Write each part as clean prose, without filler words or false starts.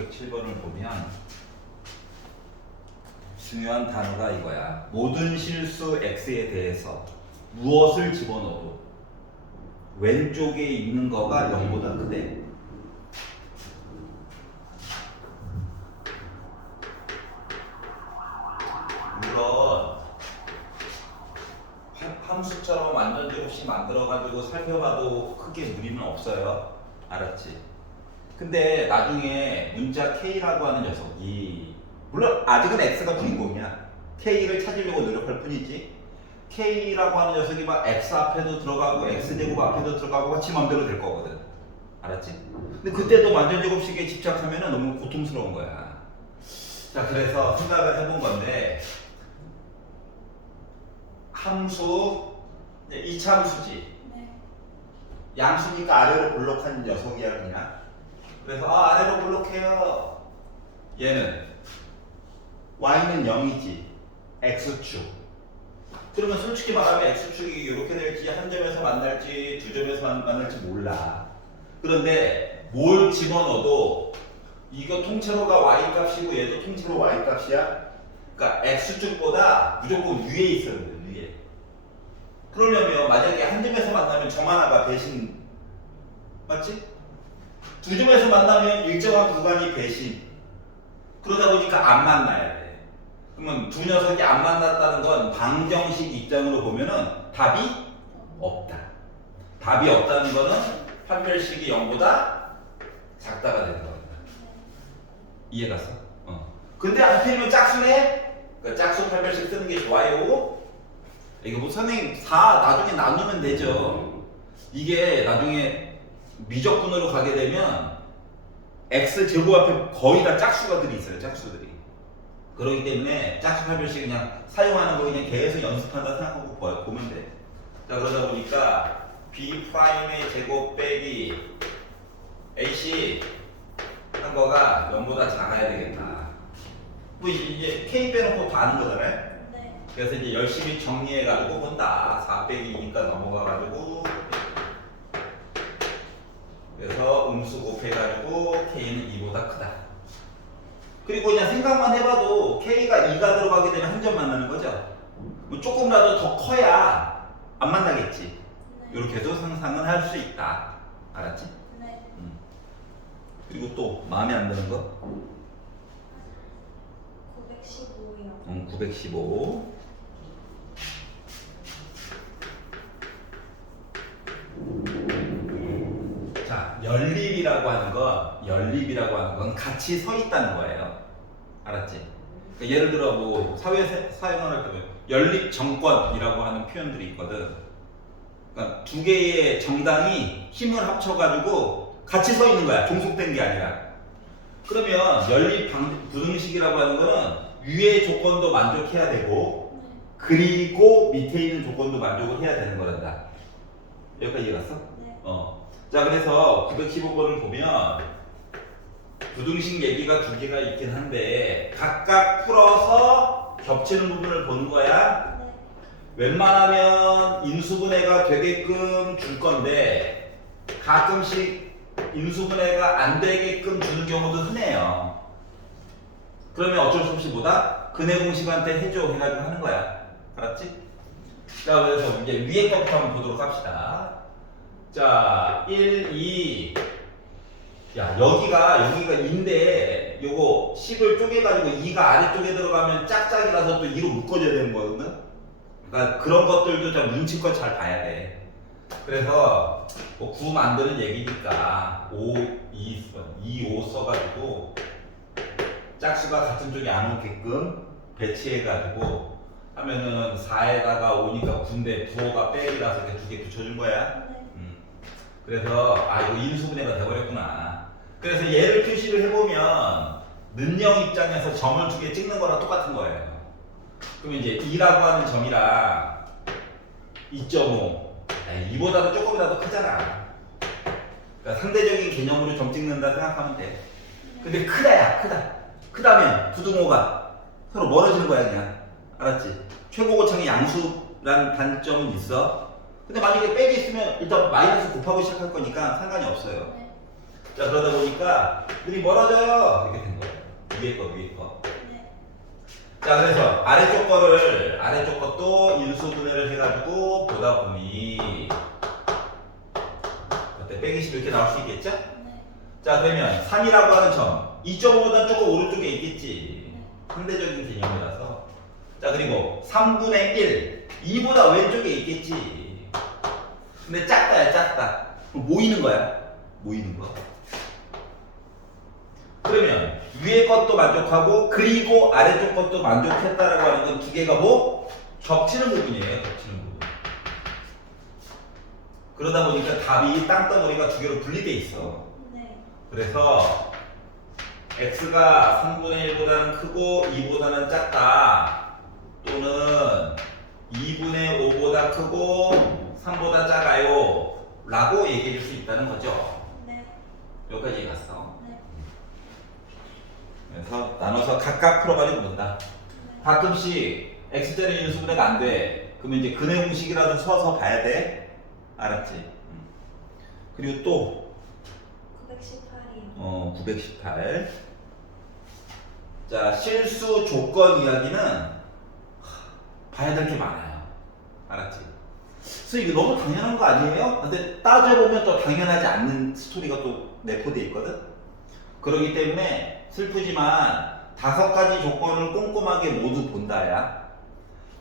907번을 보면 중요한 단어가 이거야. 모든 실수 x에 대해서 무엇을 집어넣어도 왼쪽에 있는 거가 0보다 크대. 물론 함수처럼 완전 제곱식 만들어가지고 살펴봐도 크게 무리는 없어요. 알았지? 근데 나중에 문자 K라고 하는 녀석이, 물론 아직은 X가 주인공이야. K를 찾으려고 노력할 뿐이지, K라고 하는 녀석이 막 X 앞에도 들어가고 X제곱 앞에도 들어가고 같이 맘대로 될 거거든. 알았지? 근데 그때도 완전 제곱식에 집착하면 너무 고통스러운 거야. 자, 그래서 생각을 해본 건데, 함수, 이차 함수지. 네. 양수니까 아래로 볼록한 녀석이야 그냥. 그래서 아래로 볼록해요. 얘는 y는 0이지. x축. 그러면 솔직히 말하면 x축이 이렇게 될지, 한 점에서 만날지 두 점에서 만날지 몰라. 그런데 뭘 집어넣어도 이거 통째로가 y 값이고 얘도 통째로 y 값이야. 그러니까 x축보다 무조건 위에 있어야 돼. 위에. 그러려면 만약에 한 점에서 만나면 점 하나가 배신, 맞지? 두 점에서 만나면 일정한 구간이 배신. 그러다 보니까 안 만나야 돼. 그러면 두 녀석이 안 만났다는 건 방정식 입장으로 보면은 답이 없다. 답이 없다는 거는 판별식이 0보다 작다가 되는 겁니다. 이해 갔어? 근데 하필이면 짝수네? 그러니까 짝수 판별식 쓰는 게 좋아요. 이거 뭐 선생님 4 나중에 나누면 되죠. 이게 나중에 미적분으로 가게 되면 x 제곱 앞에 거의 다 짝수가들이 있어요. 짝수들이. 그렇기 때문에 짝수 판별식 그냥 사용하는 거 그냥 계속 연습한다 생각하고 보면 돼. 자, 그러다 보니까 b'의 제곱 빼기 ac 한 거가 0보다 작아야 되겠다. 뭐 이제 k 빼놓고 다 아는 거잖아요. 네. 그래서 이제 열심히 정리해가지고 본다. 4 빼기 2니까 넘어가가지고, 그래서 음수 곱해가지고 k는 2보다 크다. 그리고 그냥 생각만 해봐도 k가 2가 들어가게 되면 한 점 만나는 거죠. 뭐 조금이라도 더 커야 안 만나겠지. 네. 이렇게 해도 상상은 할 수 있다. 알았지? 네. 그리고 또 마음에 안 드는 거? 915요. 915. 자, 연립이라고 하는 건 같이 서 있다는 거예요. 알았지? 그러니까 예를 들어 뭐 사회에서 사용을 할 때 연립 정권이라고 하는 표현들이 있거든. 그러니까 두 개의 정당이 힘을 합쳐가지고 같이 서 있는 거야. 종속된 게 아니라. 그러면 연립 부등식이라고 하는 거는 위의 조건도 만족해야 되고, 네. 그리고 밑에 있는 조건도 만족을 해야 되는 거란다. 여기까지 이해 갔어? 네. 자, 그래서 915번을 보면 부등식 얘기가 두 개가 있긴 한데 각각 풀어서 겹치는 부분을 보는 거야. 네. 웬만하면 인수분해가 되게끔 줄 건데 가끔씩 인수분해가 안 되게끔 주는 경우도 흔해요. 그러면 어쩔 수 없이 뭐다? 근해 공식한테 해줘 해가지고 하는 거야. 알았지? 자, 그래서 이제 위에 것부터 한번 보도록 합시다. 자, 1, 2. 야, 여기가 2인데 요거 10을 쪼개가지고 2가 아래쪽에 들어가면 짝짝이라서 또 2로 묶어줘야 되는 거거든. 그러니까 그런 것들도 좀 눈치껏 잘 봐야 돼. 그래서 뭐 9 만드는 얘기니까 5, 2, 5 써가지고 짝수가 같은 쪽에 안 오게끔 배치해가지고 하면은 4에다가 5니까 9인데 부호가 빼기라서 이렇게 두 개 붙여준 거야. 네. 그래서 이거 인수분해가 돼버렸구나. 그래서 얘를 표시를 해보면 는영 입장에서 점을 두 개 찍는 거랑 똑같은 거예요. 그러면 이제 2라고 하는 점이랑 2.5 2보다도 조금이라도 크잖아. 그러니까 상대적인 개념으로 점 찍는다 생각하면 돼. 근데 크다야. 크다면 부등호가 서로 멀어지는 거야 그냥. 알았지? 최고고창의 양수라는 단점은 있어. 근데 만약에 빼기 있으면 일단 마이너스 곱하고 시작할 거니까 상관이 없어요. 네. 자, 그러다 보니까 눈이 멀어져요. 이렇게 된 거예요. 위에 거, 위에 거. 네. 자, 그래서 아래쪽 것도 인수분해를 해가지고 보다 보니 어때? 120 이렇게 나올 수 있겠죠? 네. 자, 그러면 3이라고 하는 점 2.5보다 조금 오른쪽에 있겠지. 네. 상대적인 개념이라서. 자, 그리고 3분의 1 2보다 왼쪽에 있겠지. 근데 작다야, 작다. 그럼 모이는 거야. 모이는 거. 그러면 위에 것도 만족하고 그리고 아래쪽 것도 만족했다라고 하는 건 두 개가 뭐? 겹치는 부분이에요. 겹치는 부분. 그러다 보니까 답이 땅덩어리가 두 개로 분리돼 있어. 네. 그래서 x가 3분의 1보다는 크고 2보다는 작다. 또는 2분의 5보다 크고 3보다 작아요. 라고 얘기해 줄 수 있다는 거죠. 네. 여기까지 갔어. 네. 그래서 나눠서 각각 풀어가지고 본다. 네. 가끔씩 x자리 인수분해가 안 돼. 그러면 이제 근해 공식이라도 써서 봐야 돼. 알았지? 그리고 또 918이요. 918. 자, 실수 조건 이야기는 봐야 될 게 많아요. 알았지? 그래서 이게 너무 당연한 거 아니에요? 근데 따져보면 또 당연하지 않는 스토리가 또 내포되어 있거든? 그렇기 때문에 슬프지만 5가지 조건을 꼼꼼하게 모두 본다야.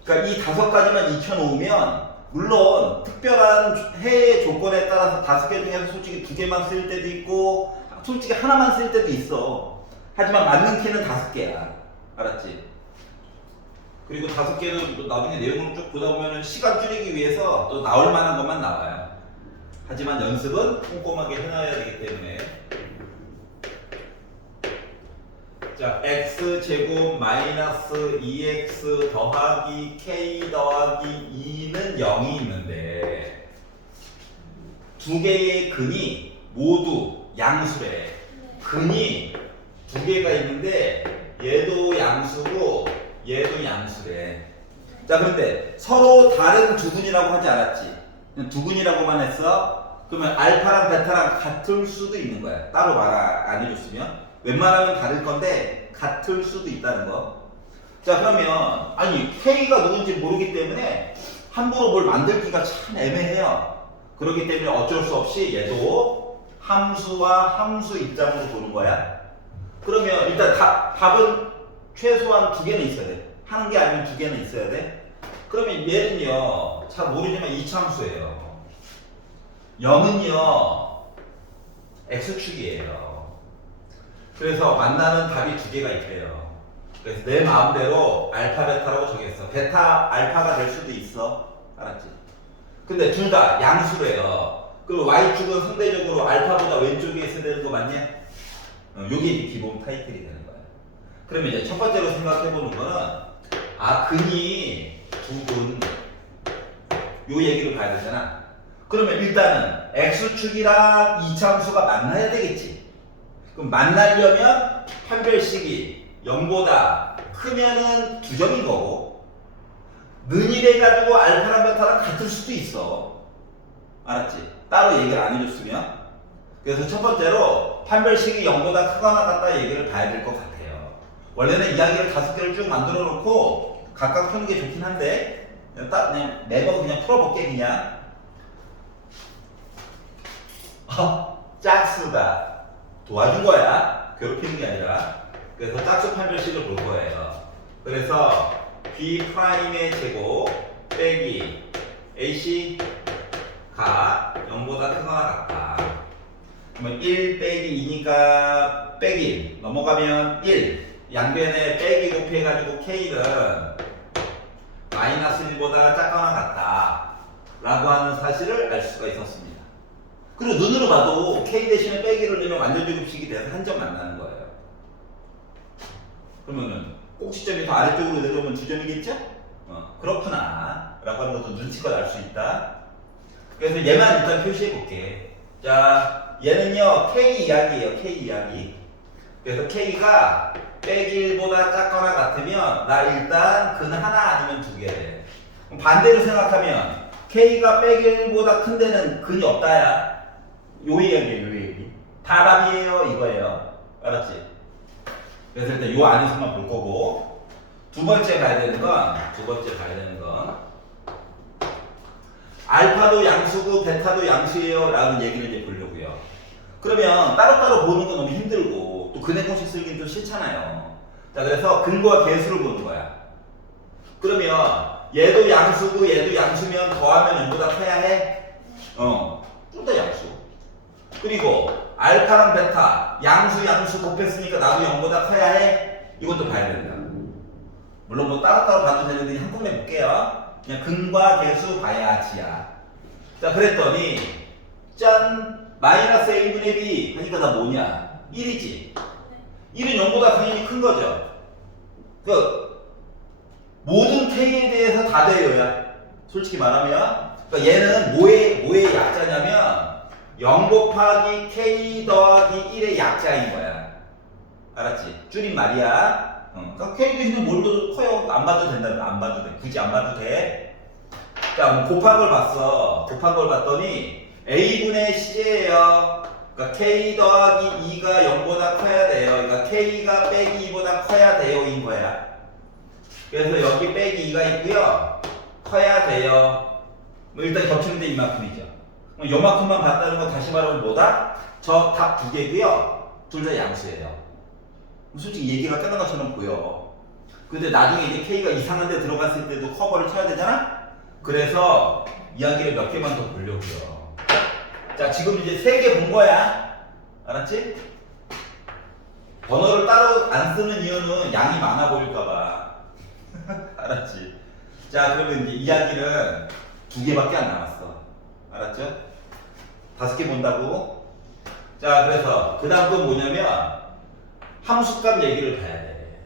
그러니까 이 5가지만 익혀놓으면 물론 특별한 해의 조건에 따라서 5개 중에서 솔직히 2개만 쓸 때도 있고 솔직히 하나만 쓸 때도 있어. 하지만 맞는 키는 5개야. 알았지? 그리고 5개는 나중에 내용을 쭉 보다 보면 시간 줄이기 위해서 또 나올 만한 것만 나와요. 하지만 연습은 꼼꼼하게 해놔야 되기 때문에. 자, x제곱 마이너스 2x 더하기 k 더하기 2는 0이 있는데 두 개의 근이 모두 양수래. 네. 근이 두 개가 있는데 얘도 양수고 얘도 양수래. 자, 그런데 서로 다른 두 근이라고 하지 않았지? 그냥 두 근이라고만 했어? 그러면 알파랑 베타랑 같을 수도 있는 거야. 따로 말 안 해줬으면. 웬만하면 다를 건데 같을 수도 있다는 거. 자, 그러면 아니 K가 누군지 모르기 때문에 함부로 뭘 만들기가 참 애매해요. 그렇기 때문에 어쩔 수 없이 얘도 함수와 함수 입장으로 보는 거야. 그러면 일단 답은 최소한 2개는 있어야 돼. 하는 게 아니면 2개는 있어야 돼. 그러면 얘는요, 잘 모르지만 이차함수예요. 0은요 x축이에요. 그래서 만나는 답이 2개가 있대요. 그래서 내 마음대로 알파 베타라고 정했어. 베타 알파가 될 수도 있어. 알았지? 근데 둘 다 양수래요. 그리고 y축은 상대적으로 알파보다 왼쪽에 있어야 되는 거 맞냐? 요게 이제 기본 타이틀이 되는 거야. 그러면 이제 첫 번째로 생각해보는 거는 근이 두 근. 요 얘기를 봐야 되잖아. 그러면 일단은 x축이랑 이차함수가 만나야 되겠지. 그럼 만나려면 판별식이 0보다 크면은 2점인 거고 는이 돼가지고 알파랑 베타랑 같을 수도 있어. 알았지? 따로 얘기를 안 해줬으면. 그래서 첫 번째로 판별식이 0보다 크거나 같다 얘기를 봐야 될 것 같아요. 원래는 이야기를 5개를 쭉 만들어 놓고 각각 푸는 게 좋긴 한데 그냥 매번 그냥 풀어볼게 그냥. 짝수다. 도와준 거야. 괴롭히는 게 아니라. 그래서 짝수 판별식을 볼 거예요. 그래서 B'의 제곱 빼기 AC가 0보다 크거나 같다. 그러면 1 빼기 2니까 빼기 넘어가면 1 양변에 빼기 곱해가지고 K는 마이너스 1보다 작거나 같다 라고 하는 사실을 알 수가 있었습니다. 그리고 눈으로 봐도 K 대신에 빼기를 넣으면 완전 제곱식이 돼서 한 점 만나는 거예요. 그러면은 꼭지점이 더 아래쪽으로 내려오면 2점이겠죠? 그렇구나 라고 하는 것도 눈치껏 알 수 있다. 그래서 얘만 일단 표시해 볼게. 자, 얘는요 K 이야기예요. K 이야기. 그래서 K가 빼기 1보다 작거나 같으면 나 일단 근 하나 아니면 2개 돼. 반대로 생각하면 K가 빼기 1보다 큰 데는 근이 없다야. 요 얘기예요, 요 얘기. 다 답이에요, 이거예요. 알았지? 그래서 일단 요 안에서만 볼 거고 두 번째 봐야 되는 건 알파도 양수고 베타도 양수예요 라는 얘기를 이제 보려고요. 그러면 따로따로 보는 건 너무 힘들고 또 근해 공식 쓰기는 좀 싫잖아요. 자, 그래서 근거와 계수를 보는 거야. 그러면 얘도 양수고 얘도 양수면 더하면 0보다 커야 해? 둘 다 양수. 그리고 알파랑 베타 양수 곱했으니까 나도 0보다 커야 해? 이것도 봐야 된다. 물론 뭐 따로따로 봐도 되는데 한꺼번에 볼게요. 그냥 근과 계수 봐야지야. 자, 그랬더니 짠! 마이너스 a분의 b 하니까 나 뭐냐? 1이지. 1은 0보다 당연히 큰 거죠. 모든 k에 대해서 다 돼요야. 솔직히 말하면. 그러니까 얘는 뭐의 약자냐면 0 곱하기 k 더하기 1의 약자인 거야. 알았지? 줄임말이야. 그러니까 k 대신에 뭘로 커요? 안 봐도 된다. 안 봐도 돼. 굳이 안 봐도 돼. 자, 뭐 곱한 걸 봤어. 곱한 걸 봤더니 a분의 c예요. 그러니까 k 더하기 2가 0보다 커야 돼요. 그러니까 k가 빼기 2보다 커야 돼요. 인 거야. 그래서 여기 빼기 2가 있고요. 커야 돼요. 뭐 일단 겹치는데 이만큼이죠. 그럼 요만큼만 봤다는 건 다시 말하면 뭐다? 저 답 두 개고요. 둘 다 양수예요. 솔직히 얘기가 끝난 것처럼 보여. 근데 나중에 이제 K가 이상한 데 들어갔을 때도 커버를 쳐야 되잖아? 그래서 이야기를 몇 개만 더 보려고요. 자, 지금 이제 3개 본 거야. 알았지? 번호를 따로 안 쓰는 이유는 양이 많아 보일까봐. 알았지? 자, 그러면 이제 이야기는 2개밖에 안 남았어. 알았죠? 5개 본다고? 자, 그래서 그 다음 건 뭐냐면 함수값 얘기를 봐야 돼.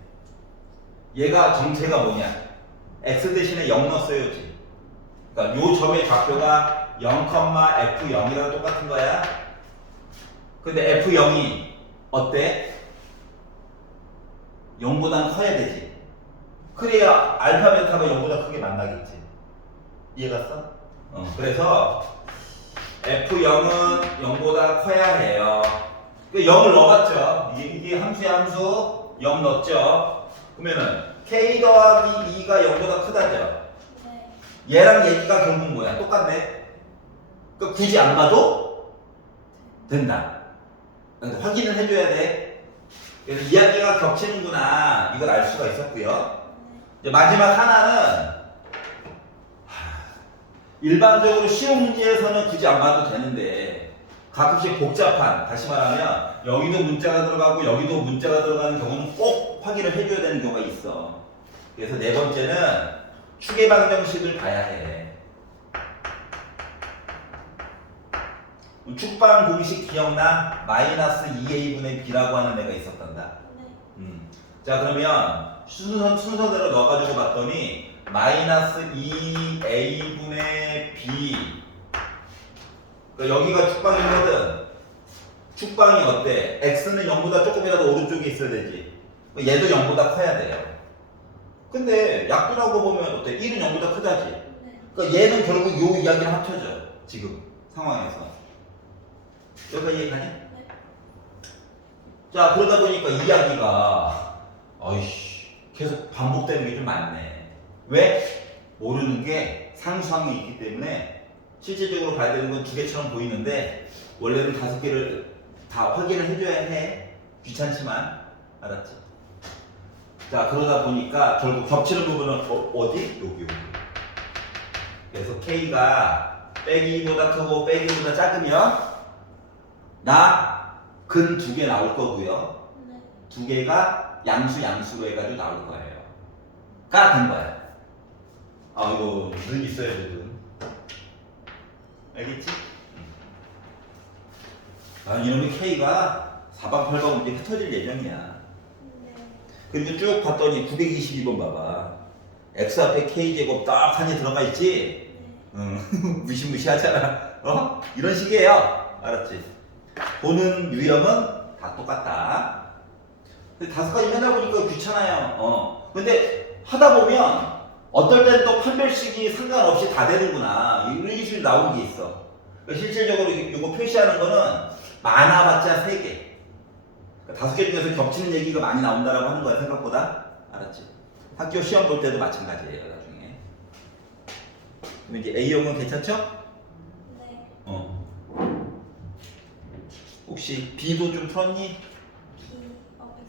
얘가 정체가 뭐냐? x 대신에 0 넣었어요지. 그러니까 요 점의 좌표가 0, f0이랑 똑같은 거야. 근데 f0이 어때? 0보단 커야 되지. 그래야 알파 베타가 0보다 크게 만나겠지. 이해갔어? 그래서 f0은 0보다 커야 해요. 0을 넣어봤죠. 이게 함수야, 함수. 0 넣었죠. 그러면은 k 더하기 2가 0보다 크다죠. 네. 얘랑 얘기가 결국 뭐야? 똑같네. 그러니까 굳이 안 봐도 된다. 그러니까 확인을 해줘야 돼. 그래서 이야기가 겹치는구나. 이걸 알 수가 있었고요. 이제 마지막 하나는 일반적으로 시험 문제에서는 굳이 안 봐도 되는데 가끔씩 복잡한, 다시 말하면 여기도 문자가 들어가고 여기도 문자가 들어가는 경우는 꼭 확인을 해줘야 되는 경우가 있어. 그래서 네 번째는 추계 방정식을 봐야 해. 축방 공식 기억나? 마이너스 2a분의 b라고 하는 애가 있었단다. 네. 자, 그러면 순서대로 넣어가지고 봤더니 마이너스 2a분의 b. 그러니까 여기가 축방이거든. 축방이 어때? x는 0보다 조금이라도 오른쪽에 있어야 되지. 얘도 0보다 커야 돼요. 근데 약분하고 보면 어때? 1은 0보다 크다지. 네. 그러니까 얘는 결국 요 이야기를 합쳐져. 지금 상황에서. 여기가 이해가냐? 네. 자, 그러다 보니까 이야기가 어이씨 계속 반복되는 게 좀 많네. 왜? 모르는 게 상수항이 있기 때문에 실질적으로 봐야 되는 건 2개처럼 보이는데 원래는 5개를 다 확인을 해줘야 해. 귀찮지만. 알았지? 자, 그러다 보니까 결국 겹치는 부분은 어디? 여기. 그래서 K가 빼기보다 크고 빼기보다 작으면 나 근 2개 나올 거고요. 네. 2개가 양수로 해가지고 나올 거예요. 가 된 거야. 아, 이거 늘 있어야지, 늘. 알겠지? 아, 이놈의 K가 사방팔방 문제 흩어질 예정이야. 네. 그리고 쭉 봤더니 922번 봐봐. X 앞에 K제곱 딱 한이 들어가 있지? 네. 무시무시하잖아. 이런 식이에요. 알았지? 보는 유형은 다 똑같다. 근데 5가지 맨날 보니까 귀찮아요. 근데 하다 보면 어떨 때는 또 판별식이 상관없이 다 되는구나. 이런 기술이 나오는 게 있어. 그러니까 실질적으로 이거 표시하는 거는 많아봤자 3개. 5개 중에서 겹치는 얘기가 많이 나온다라고 하는 거야, 생각보다. 알았지? 학교 시험 볼 때도 마찬가지예요, 나중에. 그럼 이제 A형은 괜찮죠? 네. 혹시 B도 좀 풀었니? B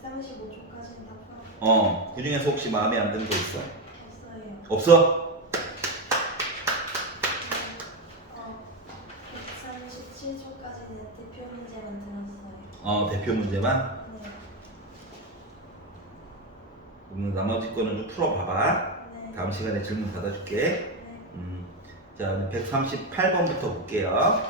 135초까지는 다 풀었어요. 그 중에서 혹시 마음에 안 드는 거 있어? 없어요. 없어? 137초까지는 대표 문제만 들었어요. 대표 문제만? 네. 그러면 나머지 거는 좀 풀어봐봐. 네. 다음 시간에 질문 받아줄게. 네. 자, 138번부터 볼게요.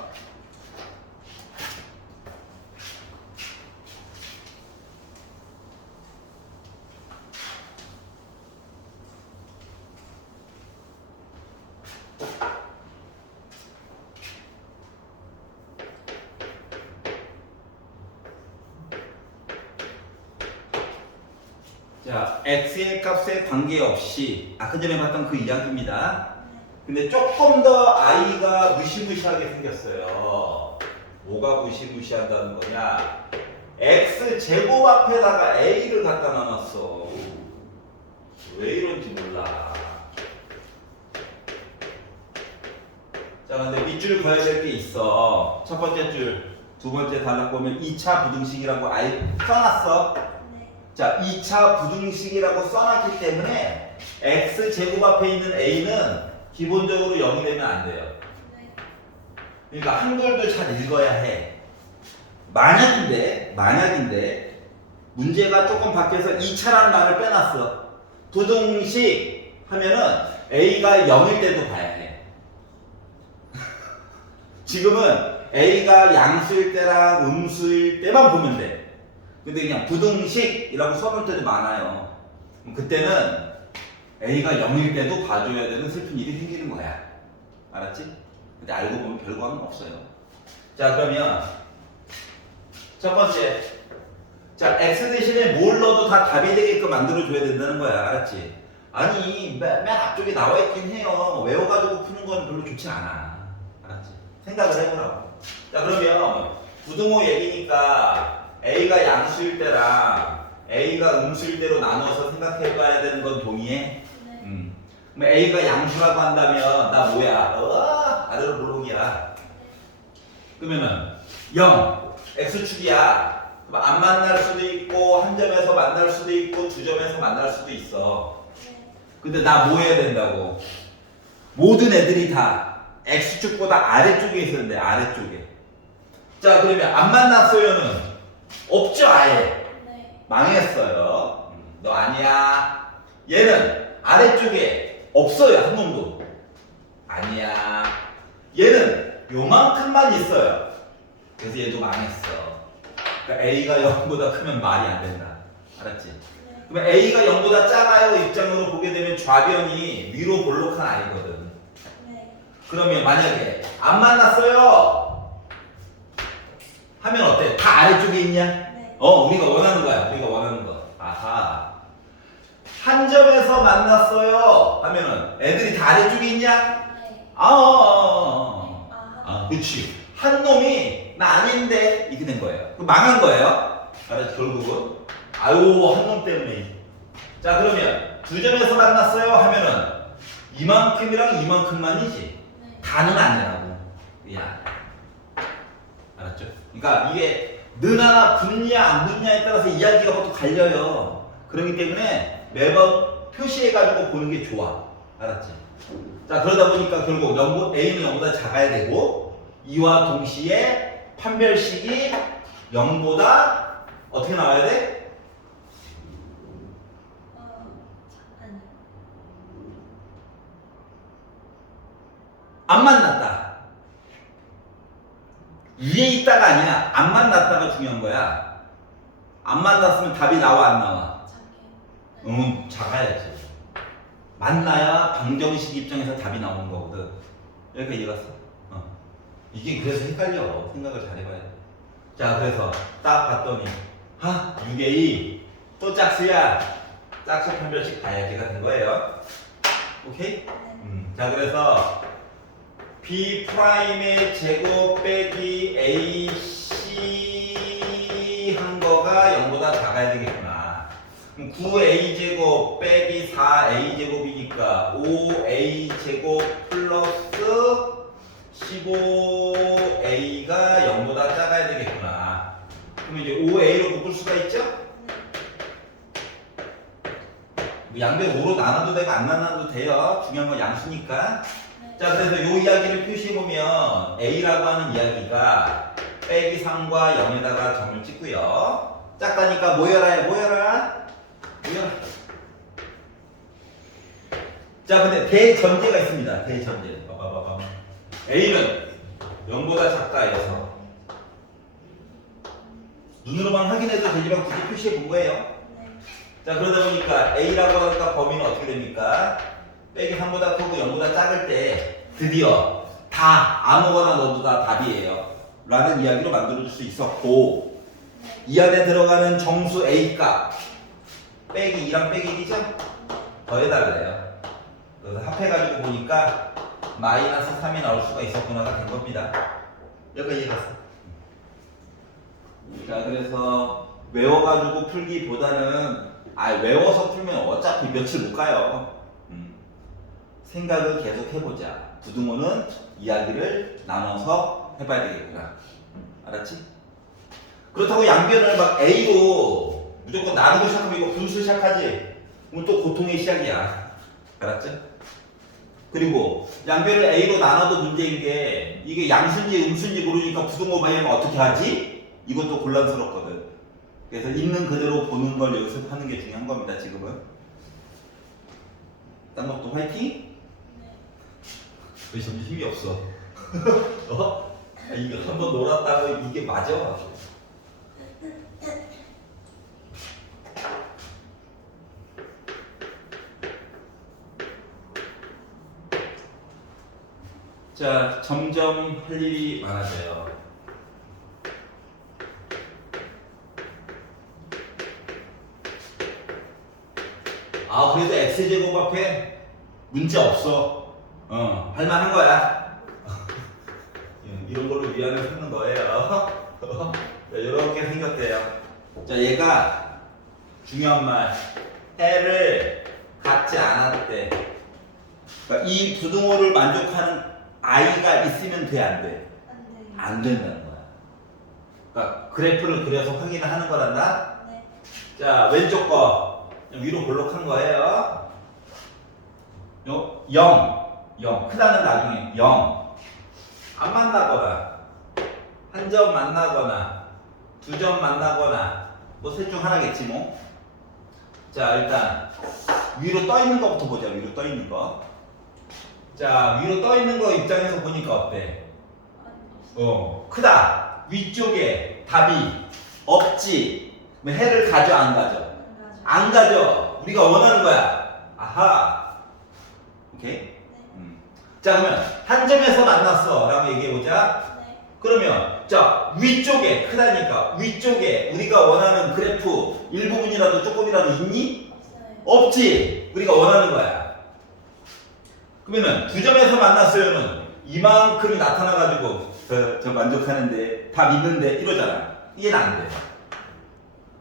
자, x의 값에 관계없이 아까 전에 봤던 그 이야기입니다. 근데 조금 더 i가 무시무시하게 생겼어요. 뭐가 무시무시하다는 거냐? x 제곱 앞에다가 a를 갖다 놔놨어. 왜 이런지 몰라. 자, 근데 밑줄 그어야 될 게 있어. 첫 번째 줄, 두 번째 단락 보면 2차 부등식이라고 아예 써놨어. 네. 자, 2차 부등식이라고 써놨기 때문에 x 제곱 앞에 있는 a는 기본적으로 0이 되면 안 돼요. 네. 그러니까 한글도 잘 읽어야 해. 만약인데 문제가 조금 바뀌어서 2차라는 말을 빼놨어. 부등식 하면은 a가 0일 때도 봐야 해. 지금은 a가 양수일 때랑 음수일 때만 보면 돼. 근데 그냥 부등식이라고 써놓을 때도 많아요. 그때는 a가 0일 때도 봐줘야 되는 슬픈 일이 생기는 거야. 알았지? 근데 알고 보면 별거는 없어요. 자, 그러면 첫 번째, 자, x 대신에 뭘 넣어도 다 답이 되게끔 만들어줘야 된다는 거야. 알았지? 아니, 맨 앞쪽에 나와 있긴 해요. 외워가지고 푸는 건 별로 좋지 않아. 알았지? 생각을 해보라고. 자, 그러면 부등호 얘기니까 a가 양수일 때랑 a가 음수일 때로 나눠서 생각해봐야 되는 건 동의해? 네. 그럼 a가 양수라고 한다면 나 뭐야? 아래로 블록이야. 그러면은 0, x축이야. 그럼 안 만날 수도 있고 한 점에서 만날 수도 있고 두 점에서 만날 수도 있어. 네. 근데 나 뭐 해야 된다고? 모든 애들이 다 x축보다 아래쪽에 있었는데 아래쪽에. 자, 그러면 안 만났어요는 없죠, 아예. 네. 망했어요. 너 아니야. 얘는 아래쪽에 없어요, 한 놈도. 아니야. 얘는 요만큼만 있어요. 그래서 얘도 망했어. 그러니까 a가 0보다 크면 말이 안 된다. 알았지? 네. 그러면 a가 0보다 작아요 입장으로 보게 되면 좌변이 위로 볼록한 아이거든. 네. 그러면 만약에 안 만났어요 하면 어때? 다 아래쪽에 있냐? 네. 우리가 원하는 거야. 우리가 원하는 거. 아하. 한 점에서 만났어요 하면은 애들이 다 아래쪽에 있냐? 네. 그치. 한 놈이 나 아닌데 이렇게 된 거예요. 그럼 망한 거예요. 알았지? 결국은. 아유, 한 놈 때문에. 자, 그러면 두 점에서 만났어요 하면은 이만큼이랑 이만큼만이지. 네. 다는 안 되라고. 야. 알았죠? 그러니까 이게 느나 붙냐 안 붙냐에 따라서 이야기가 또 갈려요. 그렇기 때문에 매번 표시해가지고 보는 게 좋아. 알았지? 자, 그러다 보니까 결국 A는 0보다 작아야 되고 이와 동시에 판별식이 0보다 어떻게 나와야 돼? 아니. 안 만났다. 위에 있다가 아니야. 안 만났다가 중요한 거야. 안 만났으면 답이 나와 안 나와? 작게. 작아야지. 만나야 방정식 입장에서 답이 나오는 거거든. 여기까지 이해갔어? 이게 그래서 헷갈려. 생각을 잘 해봐야 돼. 자, 그래서 딱 봤더니 6A 또 짝수야. 짝수 판별식 봐야지가 된 거예요. 오케이? 네. 자, 그래서 B 프라임의 제곱 빼기 AC 한 거가 외어가 0보다 작아야 되겠구나. 그럼 9a제곱 빼기 4a제곱이니까 5a제곱 플러스 15a가 0보다 작아야 되겠구나. 그럼 이제 5a로 묶을 수가 있죠? 뭐 양변 5로 나눠도 되고 안 나눠도 돼요. 중요한 건 양수니까. 자, 그래서 이 이야기를 표시해보면 a라고 하는 이야기가 빼기 3과 0에다가 점을 찍고요. 작다니까 모여라. 모여라. 자, 근데 대전제가 있습니다. 대전제. 봐봐. a는 0보다 작다 해서 눈으로만 확인해도 되지만 굳이 표시해 본 거예요. 자, 그러다 보니까 a라고 하니까 범위는 어떻게 됩니까? 빼기 3보다 크고 0보다 작을 때 드디어 다 아무거나 넣어도 다 답이에요 라는 이야기로 만들어줄 수 있었고, 이 안에 들어가는 정수 a 값 빼기 2랑 빼기 1이죠? 더해달래요. 그래서 합해가지고 보니까 마이너스 3이 나올 수가 있었구나가 된 겁니다. 여기까지 이해갔어? 자, 그래서 외워가지고 풀기보다는 외워서 풀면 어차피 며칠 못 가요. 생각을 계속 해보자. 부등호는 이야기를 나눠서 해봐야 되겠구나. 알았지? 그렇다고 양변을 막 A로 무조건 나누고 시작하면 이거 분수 시작하지? 그럼 또 고통의 시작이야. 알았죠? 그리고 양변을 A로 나눠도 문제인 게 이게 양수인지 음수인지 모르니까 부등호 방향을 어떻게 하지? 이것도 곤란스럽거든. 그래서 있는 그대로 보는 걸 연습하는 게 중요한 겁니다. 지금은. 딴 것도 화이팅? 왜 점점 힘이 없어? 어? 이거 한번 놀았다고 이게 맞아? 자, 점점 할 일이 많아져요. 그래도 x제곱 앞에 문제 없어. 할만한 거야. 이런 걸로 위안을 삼는 거예요. 자, 이렇게 생겼대요. 자, 얘가 중요한 말. 해를 갖지 않았대. 그러니까 이 부등호를 만족하는 i가 있으면 돼, 안 돼? 안 된다는 거야. 그러니까 그래프를 그려서 확인을 하는 거란다. 자, 왼쪽 거 위로 볼록한 거예요. 0 크다는 나중에 0 안 만나거나 한 점 만나거나 두 점 만나거나 뭐 셋 중 하나겠지 뭐. 자, 일단 위로 떠 있는 거부터 보자. 위로 떠 있는 거. 자, 위로 떠 있는 거 입장에서 보니까 어때? 크다. 위쪽에 답이 없지. 그럼 해를 가져 안 가져? 안 가져. 우리가 원하는 거야. 아하. 오케이? 자, 그러면 한 점에서 만났어 라고 얘기해보자. 그러면 자, 위쪽에 크다니까 위쪽에 우리가 원하는 그래프 일부분이라도 조금이라도 있니? 없지. 우리가 원하는 거야. 그러면은 두 점에서 만났어요는 이만큼이 나타나가지고 저 만족하는데 답 있는데 이러잖아. 이해는 안 돼.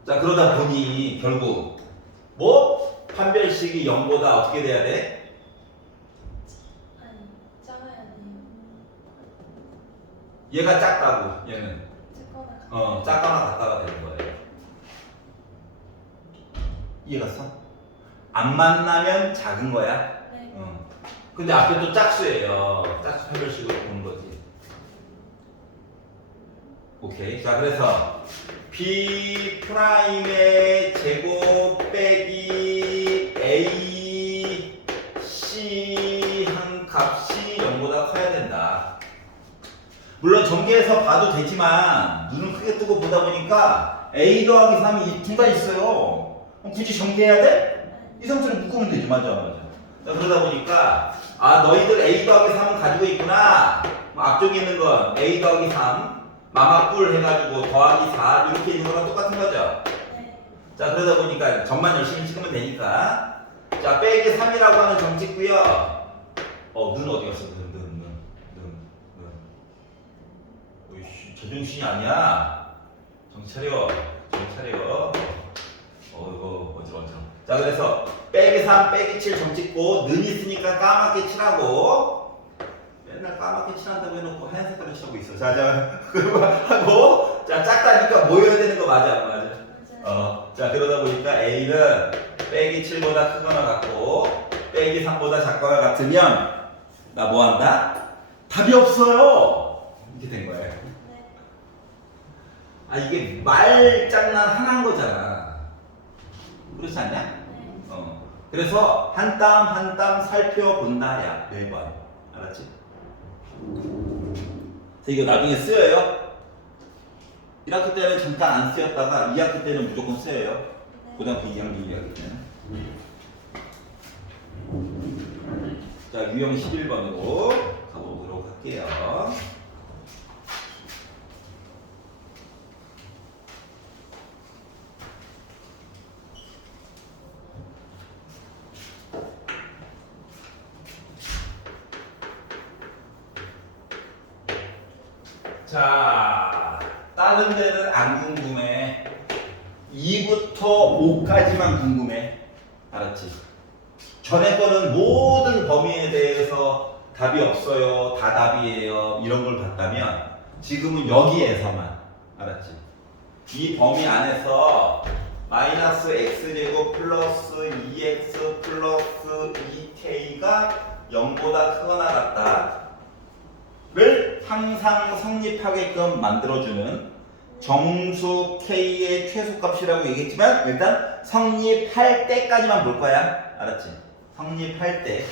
자, 그러다 보니 결국 뭐? 판별식이 0보다 어떻게 돼야 돼? 작아야 돼요. 얘가 작다고. 얘는 작거나 같다가 되는 거예요. 이해갔어? 안 만나면 작은 거야. 근데 앞에 또 짝수예요. 짝수 판별식으로 보는 거지. 오케이. 자, 그래서 B 프라임의 제곱 빼기 A C 한 값이 0보다 커야 된다. 물론 전개해서 봐도 되지만 눈을 크게 뜨고 보다 보니까 A 더하기 3이 둘 다 있어요. 그럼 굳이 전개해야 돼? 이 상태로 묶으면 되지. 맞아. 자, 그러다 보니까 너희들 A 더하기 3은 가지고 있구나. 앞쪽에 있는 건 A 더하기 3 마마뿔 해가지고 더하기 4 이렇게 있는 거랑 똑같은 거죠. 자, 그러다 보니까 점만 열심히 찍으면 되니까. 자, 빼기 3이라고 하는 점 찍고요. 눈 어디 갔어? 눈. 어이씨, 제정신이 아니야. 정신 차려. 차려. 이거 어지러워. 자, 그래서 빼기 3, 빼기 7 점 찍고 는 있으니까 까맣게 칠하고 맨날 까맣게 칠한다고 해놓고 하얀 색깔로 칠하고 있어. 자, 그거 하고 자, 작다니까 모여야 되는 거 맞아, 안 맞아? 맞아요. 자, 그러다 보니까 A는 빼기 7보다 크거나 같고 빼기 3보다 작거나 같으면 나 뭐 한다? 답이 없어요. 이렇게 된 거예요. 네. 아, 이게 말장난 하나인 거잖아. 그렇지 않냐? 네. 그래서 한 땀 한 땀 살펴본다. 야, 매번. 알았지? 그래서 이거 나중에 쓰여요. 1학기 때는 잠깐 안 쓰였다가 2학기 때는 무조건 쓰여요. 네. 고등학교 2학년 2학기 때는. 자, 유형 11번으로 가보도록 할게요. 자, 다른 데는 안 궁금해. 2부터 5까지만 궁금해. 알았지? 전에 거는 모든 범위에 대해서 답이 없어요, 다 답이에요, 이런 걸 봤다면 지금은 여기에서만. 알았지? 이 범위 안에서 마이너스 x제곱 플러스 2x 플러스 2k가 0보다 크거나 같다 를 항상 성립하게끔 만들어주는 정수 k의 최소값이라고 얘기했지만 일단 성립할 때까지만 볼 거야. 알았지? 성립할 때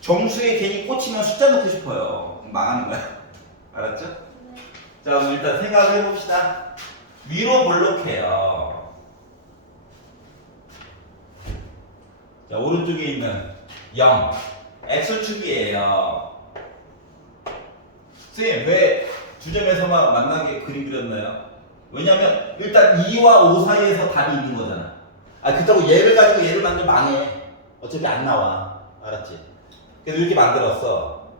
정수에 괜히 꽂히면 숫자 넣고 싶어요. 망하는 거야. 알았죠? 네. 자, 그럼 일단 생각을 해봅시다. 위로 볼록해요. 자, 오른쪽에 있는 0 x축이에요. 선생님, 왜 주점에서만 만나게 그림 그렸나요? 왜냐면 일단 2와 5 사이에서 답이 있는 거잖아. 그렇다고 얘를 가지고 얘를 만들면 망해. 어차피 안 나와. 알았지? 그래서 이렇게 만들었어.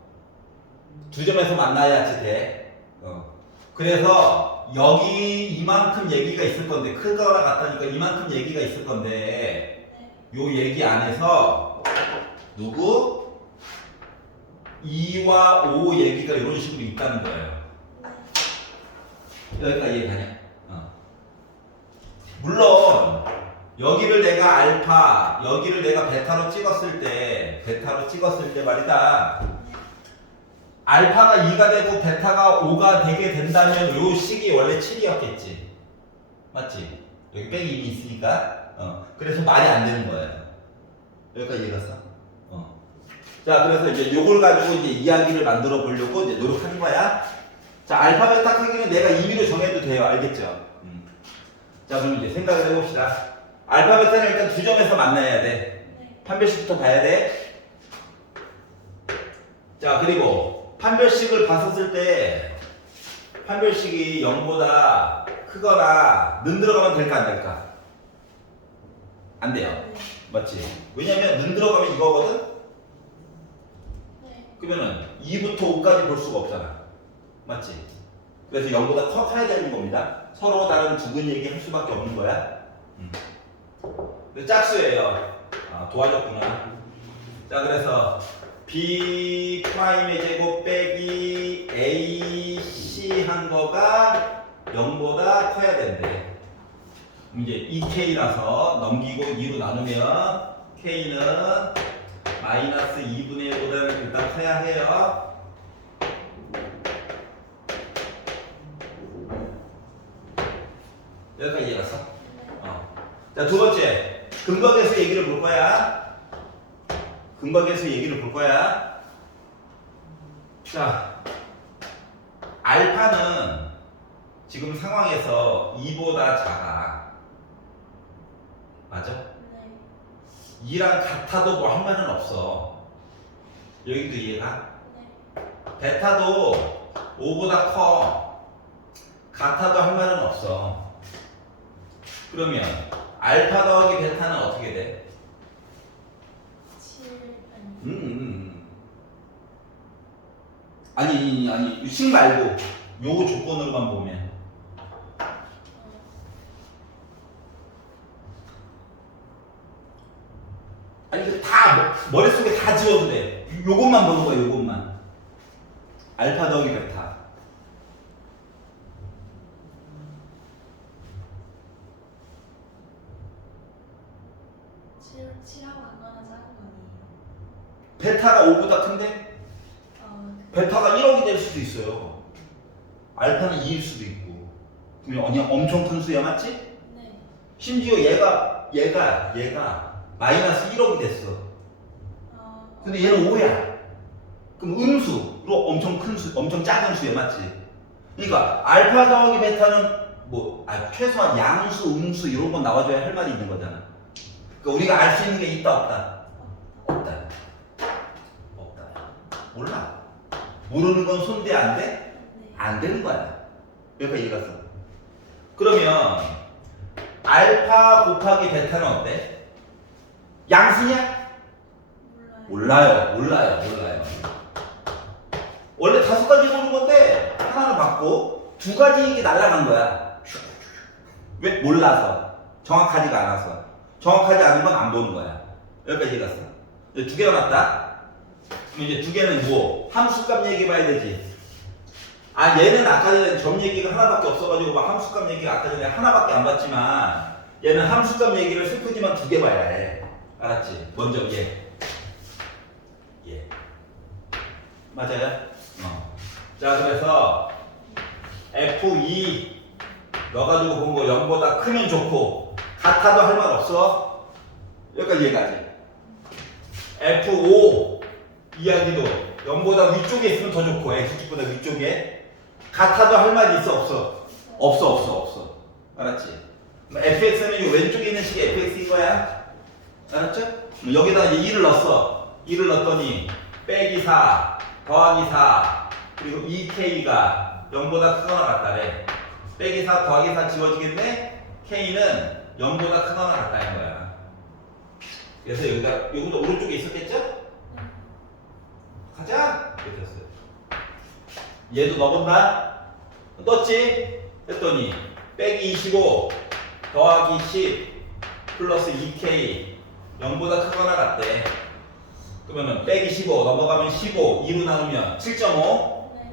두 점에서 만나야지 돼. 그래서 여기 이만큼 얘기가 있을 건데 크거나 같다니까 이만큼 얘기가 있을 건데 네. 요 얘기 안에서 누구? 2와 5 얘기가 이런 식으로 있다는 거예요. 여기까지 이해가냐? 물론 여기를 내가 알파, 여기를 내가 베타로 찍었을 때 말이다. 알파가 2가 되고 베타가 5가 되게 된다면 요 식이 원래 7이었겠지. 맞지? 여기 빼기 이미 있으니까. 그래서 말이 안 되는 거예요. 여기까지 이해갔어? 자, 그래서 이제 요걸 가지고 이제 이야기를 만들어 보려고 이제 노력하는 거야. 자, 알파 베타 크기는 내가 임의로 정해도 돼요. 알겠죠? 자, 그럼 이제 생각을 해봅시다. 알파 베타는 일단 두 점에서 만나야 돼. 네. 판별식부터 봐야 돼. 자, 그리고 판별식을 봤었을 때 판별식이 0보다 크거나 는 들어가면 될까 안 될까? 안 돼요. 네. 맞지? 왜냐면 는 들어가면 이거거든? 네. 그러면은 2부터 5까지 볼 수가 없잖아. 맞지? 그래서 0보다 커야 되는 겁니다. 서로 다른 두근 얘기 할 수밖에 없는 거야. 근데 짝수예요. 도와줬구나. 자, 그래서 B 프라임의 제곱 빼기 AC 한 거가 0보다 커야 된대. 이제 2K라서 넘기고 2로 나누면 K는 마이너스 2분의 1보다는 일단 커야 해요. 여기까지 이해갔어? 자, 두 번째. 근거계수 얘기를 볼 거야. 근거계수 얘기를 볼 거야. 자, 알파는 지금 상황에서 2보다 작아. 맞아? 네. 2랑 같아도 뭐 할 말은 없어. 여기도 이해가? 네. 베타도 5보다 커. 같아도 할 말은 없어. 그러면 알파 더하기 베타는 어떻게 돼? 7 아니. 아니, 식 말고 요거 조건으로만 보면 아니 이거 다 머릿속에 다 지워도 돼. 요것만 보는 거야. 요것만. 알파 더하기 베타. 7하고 얼마나 작은 거 아니에요? 베타가 5보다 큰데 베타가 1억이 될 수도 있어요. 알파는 2일 수도 있고. 그러면 엄청 큰 수야, 맞지? 네. 심지어 얘가 마이너스 1억이 됐어. 근데 얘는 5야. 그럼 음수로 엄청 큰 수, 엄청 작은 수야, 맞지? 그러니까 알파 더하기 베타는 최소한 양수, 음수 이런 건 나와줘야 할 말이 있는 거잖아. 그러니까 우리가 알 수 있는 게 있다, 없다? 없다. 없다. 몰라. 모르는 건 손대 안 돼? 네. 안 되는 거야. 여기까지 읽었어. 그러면 알파 곱하기 베타는 어때? 양수냐? 몰라요. 몰라요. 원래 5가지 보는 건데 하나는 받고 2가지 이게 날아간 거야. 왜? 몰라서. 정확하지가 않아서. 정확하지 않은 건 안 보는 거야. 여기까지 읽었어. 이제 2개가 맞다. 그럼 이제 2개는 뭐? 함수값 얘기해봐야 되지. 얘는 아까 전에 점 얘기가 하나밖에 없어가지고 막 함수값 얘기가 아까 전에 하나밖에 안 봤지만 얘는 함수값 얘기를 슬프지만 2개 봐야 해. 알았지? 먼저 얘. 맞아요? 자, 그래서 F2 넣어가지고 본 거 0보다 크면 좋고 같아도 할 말 없어. 여기까지 얘기하지. F5 이야기도 0보다 위쪽에 있으면 더 좋고 X축보다 위쪽에 같아도 할 말이 있어, 없어? 없어. 알았지? fx는 이 왼쪽에 있는 식이 fx인 거야. 알았죠? 여기다가 이제 2를 넣었어. 2를 넣었더니 빼기 4 더하기 4 그리고 2k가 0보다 크거나 같다래. 빼기 4 더하기 4 지워지겠네? k는 0보다 크거나 같다는 거야. 그래서 여기도 오른쪽에 있었겠죠? 가자! 이렇게 됐어요. 얘도 넣어본다? 떴지? 했더니 빼기 25 더하기 10 플러스 2k 0보다 크거나 같대. 그러면은 빼기 15 넘어가면 15 2로 나누면 7.5. 네.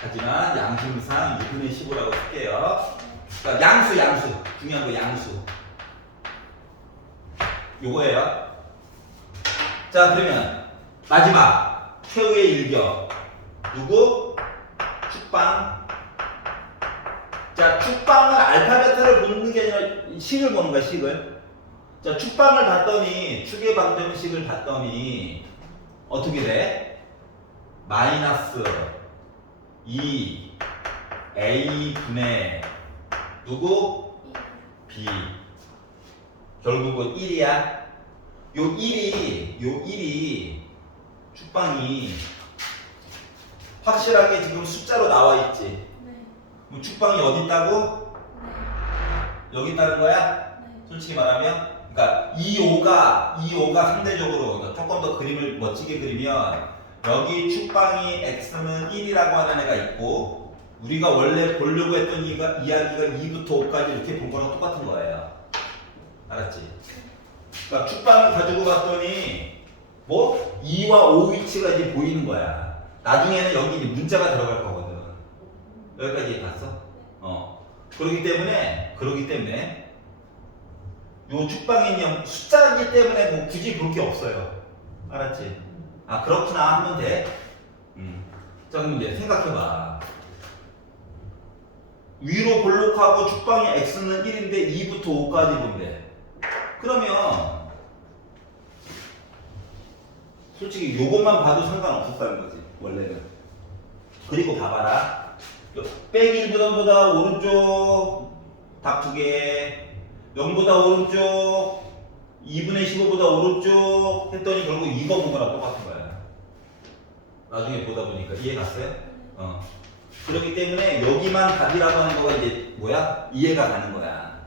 하지만 양심상 2분의 15라고 쓸게요. 그러니까 양수 중요한 거 양수 요거예요. 자, 그러면 마지막 최후의 일격 누구? 축방. 자, 축방은 알파베타를 보는 게 아니라 식을 보는 거야, 식을. 자, 축방을 봤더니 축의 방정식을 봤더니 어떻게 돼? 마이너스 2 a분의 누구? b. 결국은 1이야. 요 1이 축방이 확실하게 지금 숫자로 나와 있지. 네. 뭐 축방이 어디 있다고? 여기 있다는 거야? 네. 솔직히 말하면, 그러니까 2,5가 상대적으로 그러니까 조금 더 그림을 멋지게 그리면 여기 축방이 x는 1이라고 하는 애가 있고 우리가 원래 보려고 했던 이야기가 2부터 5까지 이렇게 본 거랑 똑같은 거예요. 알았지? 그러니까 축방을 가지고 봤더니 뭐 2와 5 위치가 이제 보이는 거야. 나중에는 여기 이제 문자가 들어갈 거거든. 여기까지 봤어? 그렇기 때문에 요 축방이 숫자이기 때문에 뭐 굳이 볼 게 없어요. 알았지? 그렇구나 하면 돼. 자, 그럼 이제 생각해봐. 위로 볼록하고 축방이 x는 1인데 2부터 5까지 본대. 그러면 솔직히 요것만 봐도 상관없었다는 거지, 원래는. 그리고 봐봐라. 빼기 1보다 오른쪽 답 2개, 0보다 오른쪽, 2분의 15보다 오른쪽 했더니 결국 이거 본 거랑 똑같은 거야. 나중에 보다 보니까 이해 갔어요? 그렇기 때문에 여기만 답이라고 하는 거가 이제 뭐야? 이해가 가는 거야.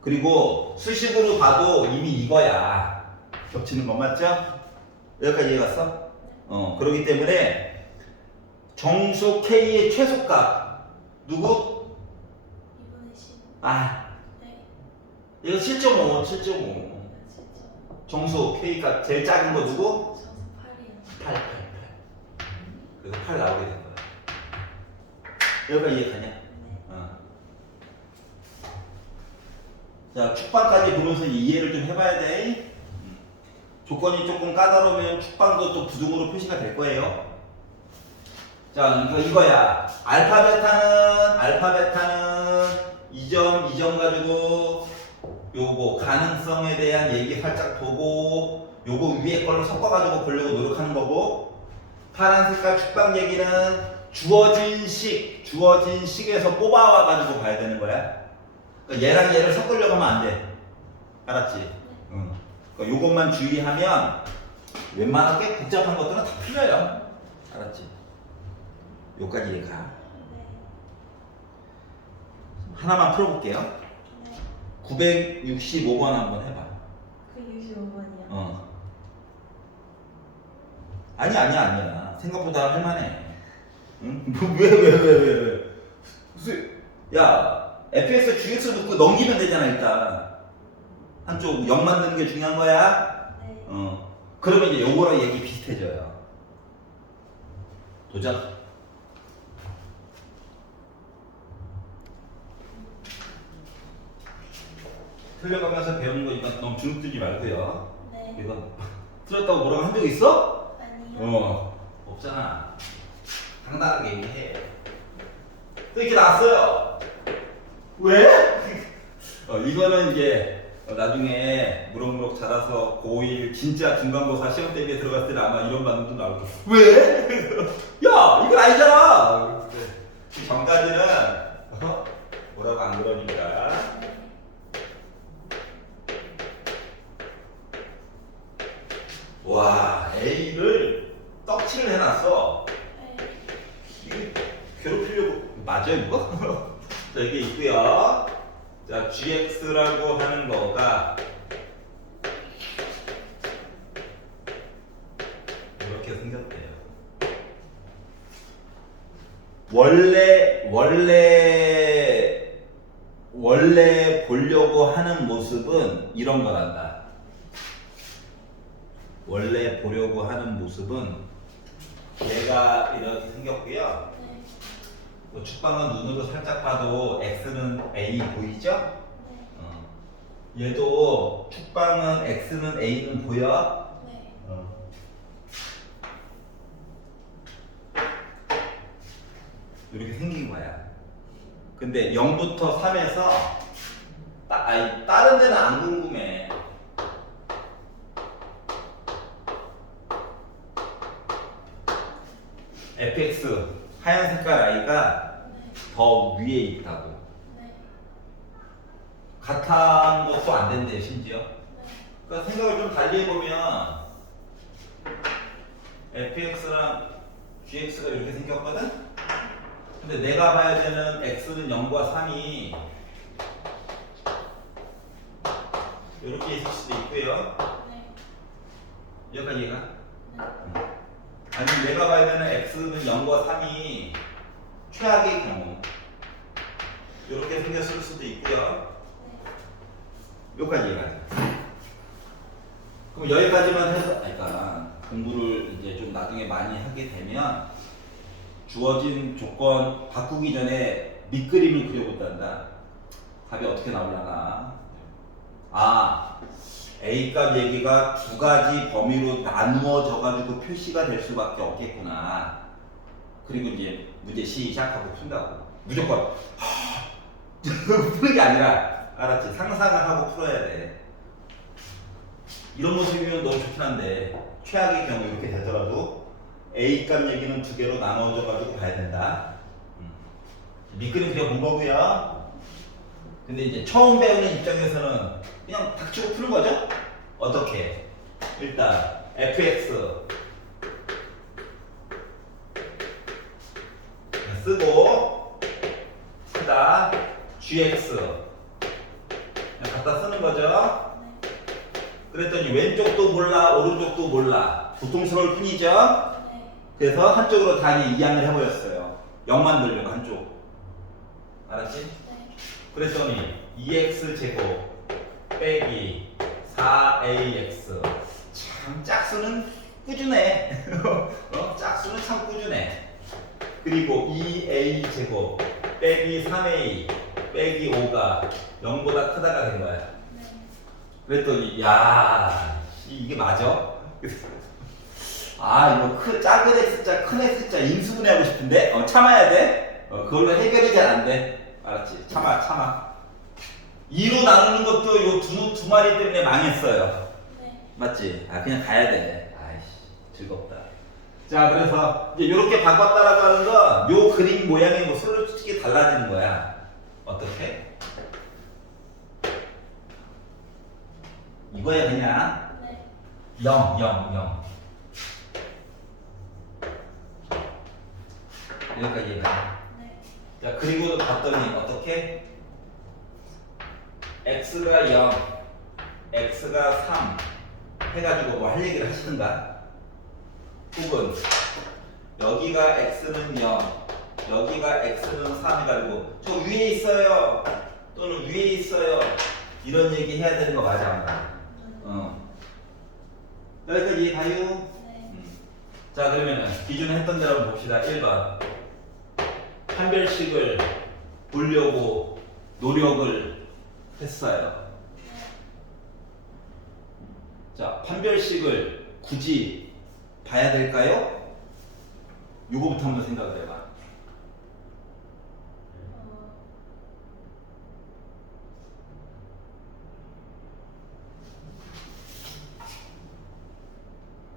그리고 수식으로 봐도 이미 이거야. 겹치는 거 맞죠? 여기까지 이해 갔어? 그렇기 때문에 정수 K의 최소값 누구? 2분의 10. 아, 네. 이거 7.5. 정수 K가 제일 작은 거 누구? 저수 8이요. 8. 그래서 8 나오게 된 거야. 여기가 이해가냐? 네. 자, 축방까지 보면서 이해를 좀 해봐야 돼. 조건이 조금 까다로우면 축방도 또 부등으로 표시가 될 거예요. 자, 이거야. 알파 베타는 이 점 가지고 요거 가능성에 대한 얘기 살짝 보고 요거 위에 걸로 섞어가지고 보려고 노력하는 거고, 파란 색깔 축방 얘기는 주어진 식에서 뽑아와가지고 봐야 되는 거야. 그러니까 얘랑 얘를 섞으려고 하면 안 돼. 알았지? 응. 그러니까 요것만 주의하면 웬만한 게 복잡한 것들은 다 풀려요. 알았지? 요까지 이해가. 네. 하나만 풀어볼게요. 네. 965번 한번 해봐. 그 65번이요. 어. 아니야. 생각보다 할만해. 응? 왜? 무슨, 야, fx, gx 놓고 넘기면 되잖아, 일단. 한쪽 0 만드는 게 중요한 거야? 네. 그러면 이제 요거랑 얘기 비슷해져요. 도전. 틀려가면서 배우는 거니까 너무 주눅 들지 말고요. 네. 이거 틀렸다고 뭐라고 한 적 있어? 아니요. 없잖아. 당당하게 얘기해. 또 이렇게 나왔어요. 왜? 이거는 이제 나중에 무럭무럭 자라서 고1 진짜 중간고사 시험 대비에 들어갔을 때 아마 이런 반응도 나올 거야. 왜? 야, 이건 아니잖아. 전까지는 뭐라고 안 그러니까. 네. 와, A를 떡칠을 해놨어. 네. 이게 괴롭히려고 맞아 이거? 자, 이게 있고요. 자, GX라고 하는 거가 이렇게 생겼대요. 원래 보려고 하는 모습은 이런 거란다. 원래 보려고 하는 모습은 얘가 이렇게 생겼고요. 네. 축방은 눈으로 살짝 봐도 X는 A 보이죠? 네. 얘도 축방은 X는 A는 보여? 네. 이렇게 생긴 거야. 근데 0부터 3에서 다른 데는 안 궁금해. fx 하얀 색깔 I가 네. 더 위에 있다고. 네. 같은 것도 안 된대 심지어. 네. 그러니까 생각을 좀 달리 해보면 fx랑 gx가 이렇게 생겼거든? 근데 내가 봐야 되는 x는 0과 3이 이렇게 있을 수도 있고요. 네. 여기까지 얘가? 네. 아니면 내가 봐야 되는 x는 0과 3이 최악의 경우 이렇게 생겼을 수도 있고요. 여기까지 얘가. 그럼 여기까지만 해서, 그러니까 공부를 이제 좀 나중에 많이 하게 되면 주어진 조건 바꾸기 전에 밑그림을 그려본단다. 답이 어떻게 나오려나. A값 얘기가 두 가지 범위로 나누어져 가지고 표시가 될 수밖에 없겠구나. 그리고 이제 문제 시작하고 푼다고. 무조건 푸는 게 아니라, 알았지? 상상을 하고 풀어야 돼. 이런 모습이면 너무 좋긴 한데 최악의 경우 이렇게 되더라도 A값 얘기는 두 개로 나눠져 가지고 봐야 된다. 밑그림 그려본 거고요. 근데 이제 처음 배우는 입장에서는 그냥 닥치고 푸는 거죠? 어떻게? 일단 fx 쓰고 쓰다 gx 그냥 갖다 쓰는 거죠? 네. 그랬더니 왼쪽도 몰라 오른쪽도 몰라 고통스러울 뿐이죠? 네. 그래서 한쪽으로 다 이양을 해버렸어요. 0 만들려고 한쪽. 알았지? 네. 그랬더니 2x 제곱 빼기 4ax. 참 짝수는 꾸준해. 짝수는 참 꾸준해. 그리고 2a 제곱 빼기 3a 빼기 5가 0보다 크다가 된 거야. 네. 그랬더니 야 이게 맞아? 아 이거 작은 x자 큰 x자 인수분해하고 싶은데 참아야 돼. 그걸로 해결이 잘 안 돼. 알았지? 참아. 2로 나누는 것도 요 두 마리 때문에 망했어요. 네. 맞지? 그냥 가야 돼. 아이씨 즐겁다. 자 그래서 이제 이렇게 바꿨다라고 하는 건 요 그림 모양이 뭐 솔직히 달라지는 거야. 어떻게? 이거야 그냥 네. 0, 0, 0. 여기까지 얘가. 네. 자 그리고 봤더니 어떻게? x가 0, x가 3 해가지고 뭐 할 얘기를 하시는가? 혹은 여기가 x는 0, 여기가 x는 3 해가지고 저 위에 있어요 또는 위에 있어요 이런 얘기 해야 되는 거 맞아 안 맞아? 여기까지 이해가요? 네. 자 그러면 기존에 했던 대로 한번 봅시다. 1번 판별식을 보려고 노력을 했어요. 자 판별식을 굳이 봐야 될까요? 요거부터 한번 생각을 해봐.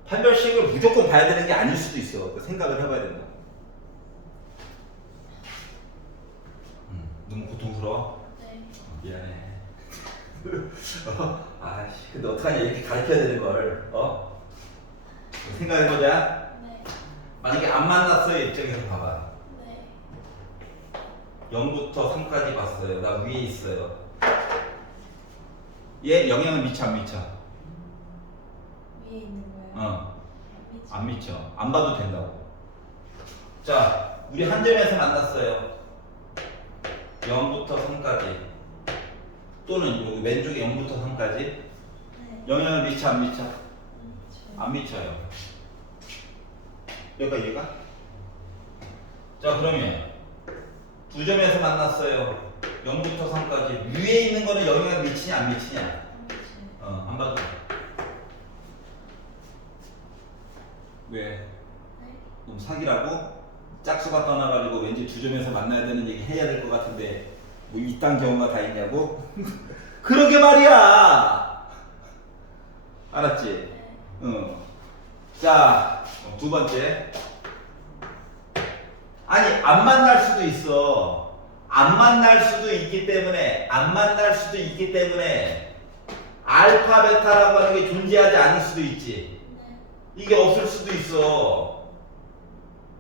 판별식을 무조건 봐야 되는 게 아닐 수도 있어. 그 생각을 해봐야 된다. 너무 고통스러워? 네. 미안해. 아씨, 근데 어떡하냐 이렇게 가르쳐야 되는 걸. 생각해보자. 네. 만약에 안 만났어요 입장에서 봐봐. 네. 0부터 3까지 봤어요. 나 위에 있어요. 얘 영향을 미쳐 안 미쳐? 위에 있는 거예요? 미치. 안 미쳐. 안 봐도 된다고. 자, 우리 한 점에서 만났어요. 0부터 3까지. 또는 여기 왼쪽에 0부터 3까지. 네. 영향을 미쳐 안 미쳐? 미쳐요. 안 미쳐요. 얘가? 자, 그러면 두 점에서 만났어요. 0부터 3까지. 위에 있는 거는 영향을 미치냐 안 미치냐? 안 미쳐요. 안 봐도 돼. 왜? 네. 너무 사기라고? 짝수가 떠나가지고 왠지 두 점에서 만나야 되는 얘기 해야 될 것 같은데 뭐 이딴 경우가 다 있냐고? 그러게 말이야. 알았지? 네. 응. 자, 두 번째. 아니 안 만날 수도 있어. 안 만날 수도 있기 때문에 알파 베타라고 하는 게 존재하지 않을 수도 있지. 네. 이게 없을 수도 있어.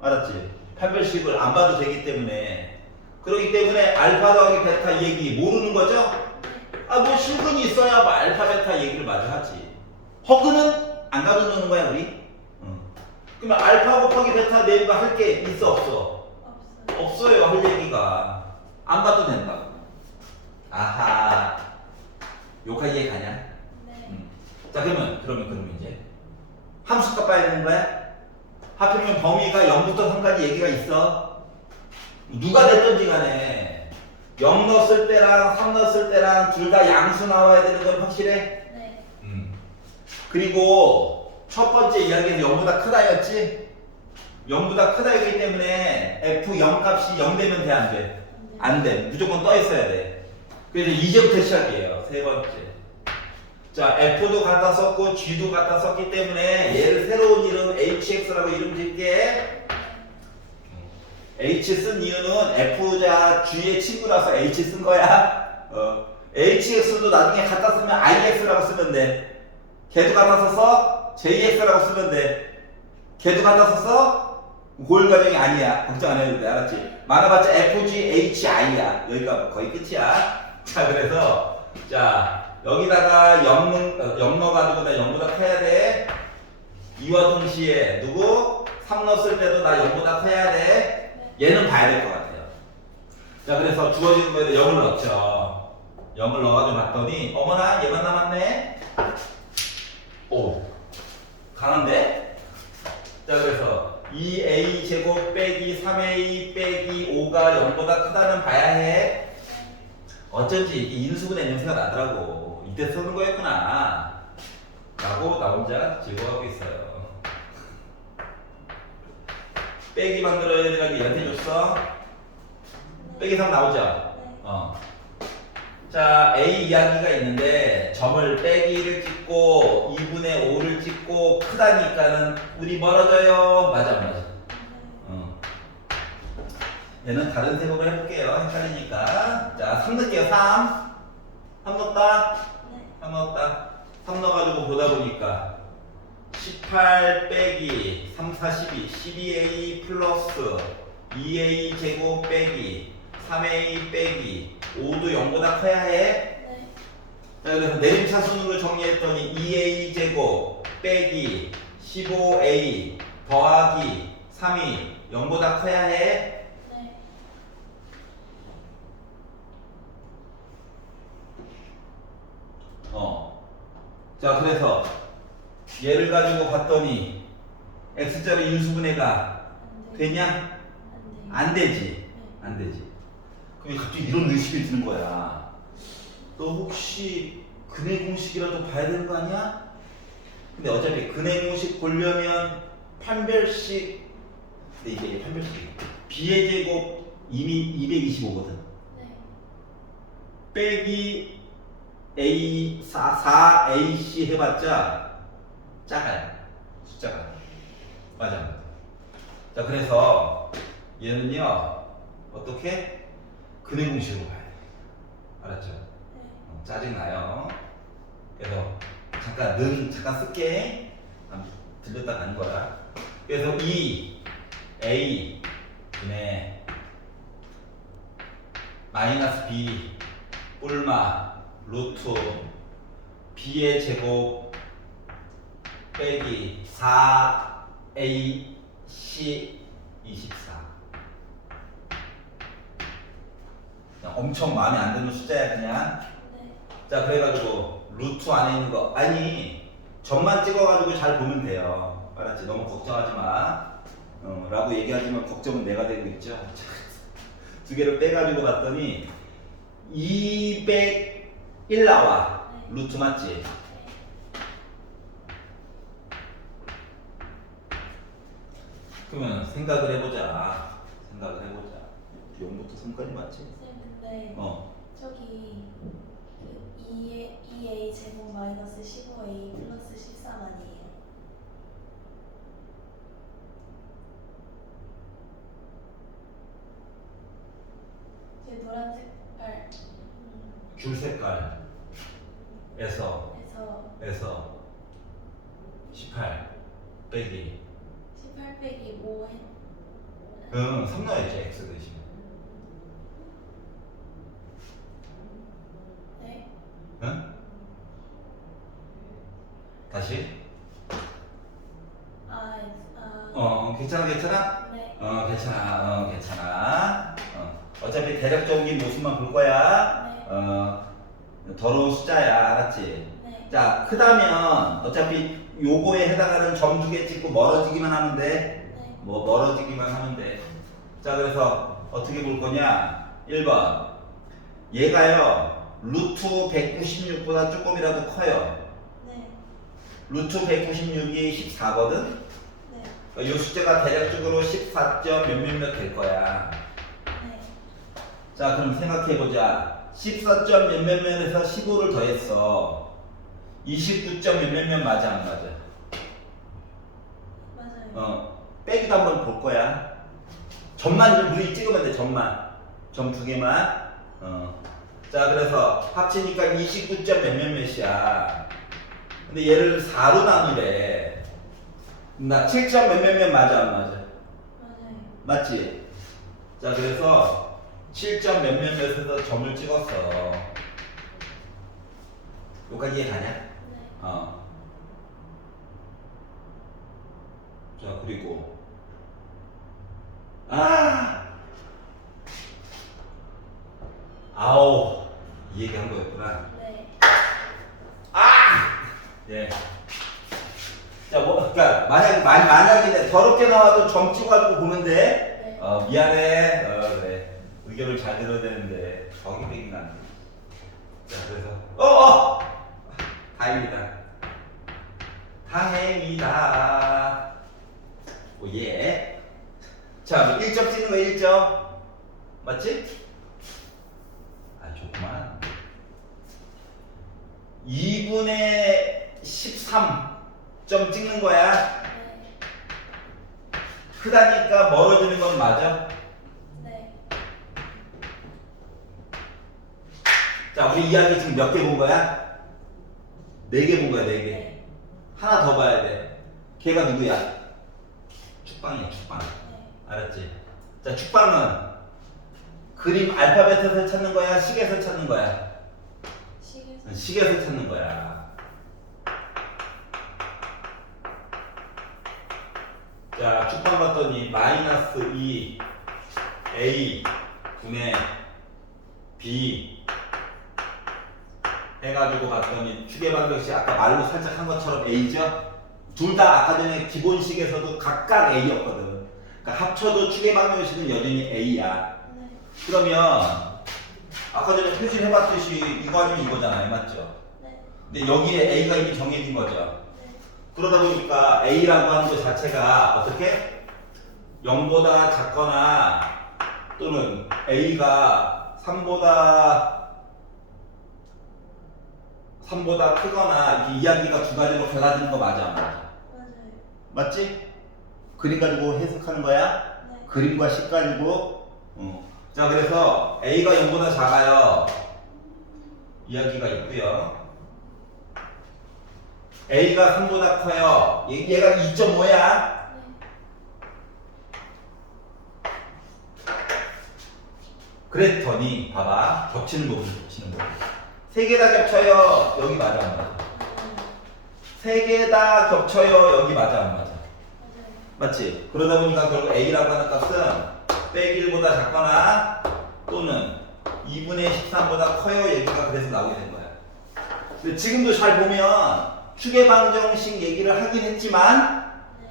알았지? 판별식을 안 봐도 되기 때문에. 그렇기 때문에 알파 더하기 베타 얘기 모르는 거죠? 뭐 실근이 있어야 뭐 알파 베타 얘기를 마저 하지. 허그는 안 가져놓는 거야 우리? 그러면 알파 곱하기 베타 내는 거 할 게 있어 없어? 없어요. 없어요 할 얘기가. 안 봐도 된다고. 아하. 요까 이해 가냐? 네. 자 그러면 이제 함수값 봐야 되는 거야? 하필이면 범위가 0부터 3까지 얘기가 있어. 누가 됐든지 간에 0 넣었을 때랑 3 넣었을 때랑 둘 다 양수 나와야 되는 건 확실해? 네. 그리고 첫 번째 이야기에서 0보다 크다였지? 0보다 크다이기 때문에 F0 값이 0 되면 돼 안 돼? 안 돼. 무조건 떠 있어야 돼. 그래서 이제부터 시작이에요. 세 번째. 자, F도 갖다 썼고 G도 갖다 썼기 때문에 얘를 새로운 이름 HX라고 이름 짓게. H 쓴 이유는 F자 G의 친구라서 H 쓴 거야. HX도 나중에 갖다 쓰면 IX라고 쓰면 돼. 걔도 갖다 써서 JX라고 쓰면 돼. 걔도 갖다 써서 고일 과정이 아니야. 걱정 안 해도 돼. 알았지? 많아봤자 FGHI야. 여기가 거의 끝이야. 자, 그래서 자 여기다가 0 넣어가지고 나 0보다 커야 돼. 이와 동시에 누구? 3 넣었을 때도 나 0보다 커야 돼. 얘는 봐야 될 것 같아요. 자, 그래서 주어지는 거에다 0을 넣죠. 0을 넣어가지고 봤더니 어머나 얘만 남았네. 0보다 크다는 봐야 해. 네. 어쩐지 이게 인수분해 냄새가 나더라고. 이때 쓰는 거였구나. 라고 나 혼자 즐거워하고 있어요. 빼기 만들어야 돼가지고 얘한테 줬어. 빼기 3 나오죠? 네. 자, A 이야기가 있는데 점을 빼기를 찍고 2분의 5를 찍고 크다니까는 우리 멀어져요. 맞아, 맞아. 얘는 다른 색으로 해볼게요. 헷갈리니까. 자, 3 넣을게요. 3. 3 넣었다. 네. 3 넣었다. 3 넣어가지고 보다 보니까 18 빼기 3, 4, 12. 12A 플러스 2A 제곱 빼기 3A 빼기 5도 0보다 커야 해. 네. 자, 그래서 내림차순으로 정리했더니 2A 제곱 빼기 15A 더하기 3이 0보다 커야 해. 네. 자, 그래서 얘를 가지고 봤더니 x자로 인수분해가 안 돼. 되냐? 안 돼. 안 되지. 네. 안 되지. 그럼 갑자기 이런 의식이 드는 거야. 너 혹시 근해 공식이라도 봐야 되는 거 아니야? 근데 어차피 근해 공식 보려면 판별식, 근데 이게 판별식 b의 제곱 이미 225거든. 네. 빼기 a 4ac 해봤자 작아요. 숫자가. 맞아. 자, 그래서 얘는요 어떻게 근해 공식으로 봐야 돼. 알았죠? 네. 짜증나요. 그래서 잠깐 쓸게. 들렸다 가는 거라. 그래서 이 a 분의 마이너스 b 뿔마 루트 b의 제곱 빼기 4ac 24. 그냥 엄청 마음에 안 드는 숫자야 그냥. 네. 자, 그래가지고 루트 안에 있는 거 아니 점만 찍어가지고 잘 보면 돼요. 알았지? 너무 걱정하지 마. 라고 얘기하지만 걱정은 내가 되고 있죠. 두 개를 빼가지고 봤더니 201 나와. 네. 루트 맞지? 네. 그러면 생각을 해보자. 0부터 3까지 맞지? 쌤, 근데 저기 그 2A 제곱 마이너스 15A 플러스 13 아니에요? 제 노란 색깔 줄 색깔에서 에서 18 빼기 18 빼기 5 해. 3 넣어야지 x 대신. 네. 응? 다시? 괜찮아? 네. 괜찮아. 어차피 대략적인 모습만 볼 거야. 네. 더러운 숫자야, 알았지? 네. 자, 크다면 어차피 요거에 해당하는 점 두 개 찍고 멀어지기만 하면 돼. 네. 멀어지기만 하면 돼. 자, 그래서 어떻게 볼 거냐? 1번. 얘가요, 루트 196보다 조금이라도 커요. 네. 루트 196이 14거든? 네. 이 숫자가 대략적으로 14점 몇몇몇 될 거야. 네. 자, 그럼 생각해보자. 14점 몇몇몇에서 15를 더했어. 29점 몇몇몇 맞아, 안 맞아? 맞아요. 빼기도 한번 볼 거야. 점만 좀 우리 찍으면 돼, 점만. 점 두 개만. 자, 그래서 합치니까 29점 몇몇몇이야. 근데 얘를 4로 나누래. 나 7점 몇몇몇 맞아, 안 맞아? 맞아요. 맞지? 자, 그래서 7점 몇몇몇에서 점을 찍었어. 여기까지 이해가냐? 네. 자, 그리고 아오, 이 얘기 한 거였구나. 네. 예. 자, 그러니까 만약에 더럽게 나와도 점 찍어가지고 보면 돼. 네. 미안해. 그래. 의견을 잘 들어야 되는데 저기 빼기가 안 돼. 자, 그래서 다행이다. 다행이다. 오예. 자, 1점 찍는 거 1점. 맞지? 아, 좋구만. 2분의 13점 찍는 거야. 네. 크다니까 멀어지는 건 맞아. 네. 자, 우리 이야기 지금 몇 개 본 거야? 4개 본 거야, 4개. 네. 하나 더 봐야 돼. 걔가 누구야? 축방이야, 축방. 네. 알았지? 자, 축방은 그림 알파벳에서 찾는 거야? 식에서 찾는 거야? 시계선. 식에서 찾는 거야. 자, 축방 봤더니 마이너스 2 A 분의 B 해가지고 봤더니 축의방정식 아까 말로 살짝 한 것처럼 A죠? 둘 다 아까 전에 기본식에서도 각각 A였거든. 그러니까 합쳐도 축의방정식은 여전히 A야. 네. 그러면 아까 전에 표시해봤듯이 이거 아니면 이거잖아요, 맞죠? 네. 근데 여기에 A가 이미 정해진 거죠. 네. 그러다 보니까 A라고 하는 것 자체가 어떻게? 0보다 작거나 또는 A가 3보다 크거나 이렇게 이야기가 두 가지로 갈라지는 거 맞아, 안 맞아? 맞아요. 맞지? 그림 가지고 해석하는 거야? 네. 그림과 식 가지고. 자, 그래서 A가 0보다 작아요. 이야기가 있고요. A가 3보다 커요. 얘가 2.5야. 네. 그랬더니 봐봐, 겹치는 부분, 겹치는 부분. 세 개 다 겹쳐요. 여기 맞아, 안 맞아? 세 개 다 겹쳐요. 여기 맞아, 안 맞아? 맞아요. 맞지? 그러다 보니까 결국 A라고 하는 값은 빼기 1보다 작거나 또는 2분의 13보다 커요. 얘기가 그래서 나오게 된 거야. 근데 지금도 잘 보면 축의방정식 얘기를 하긴 했지만 네.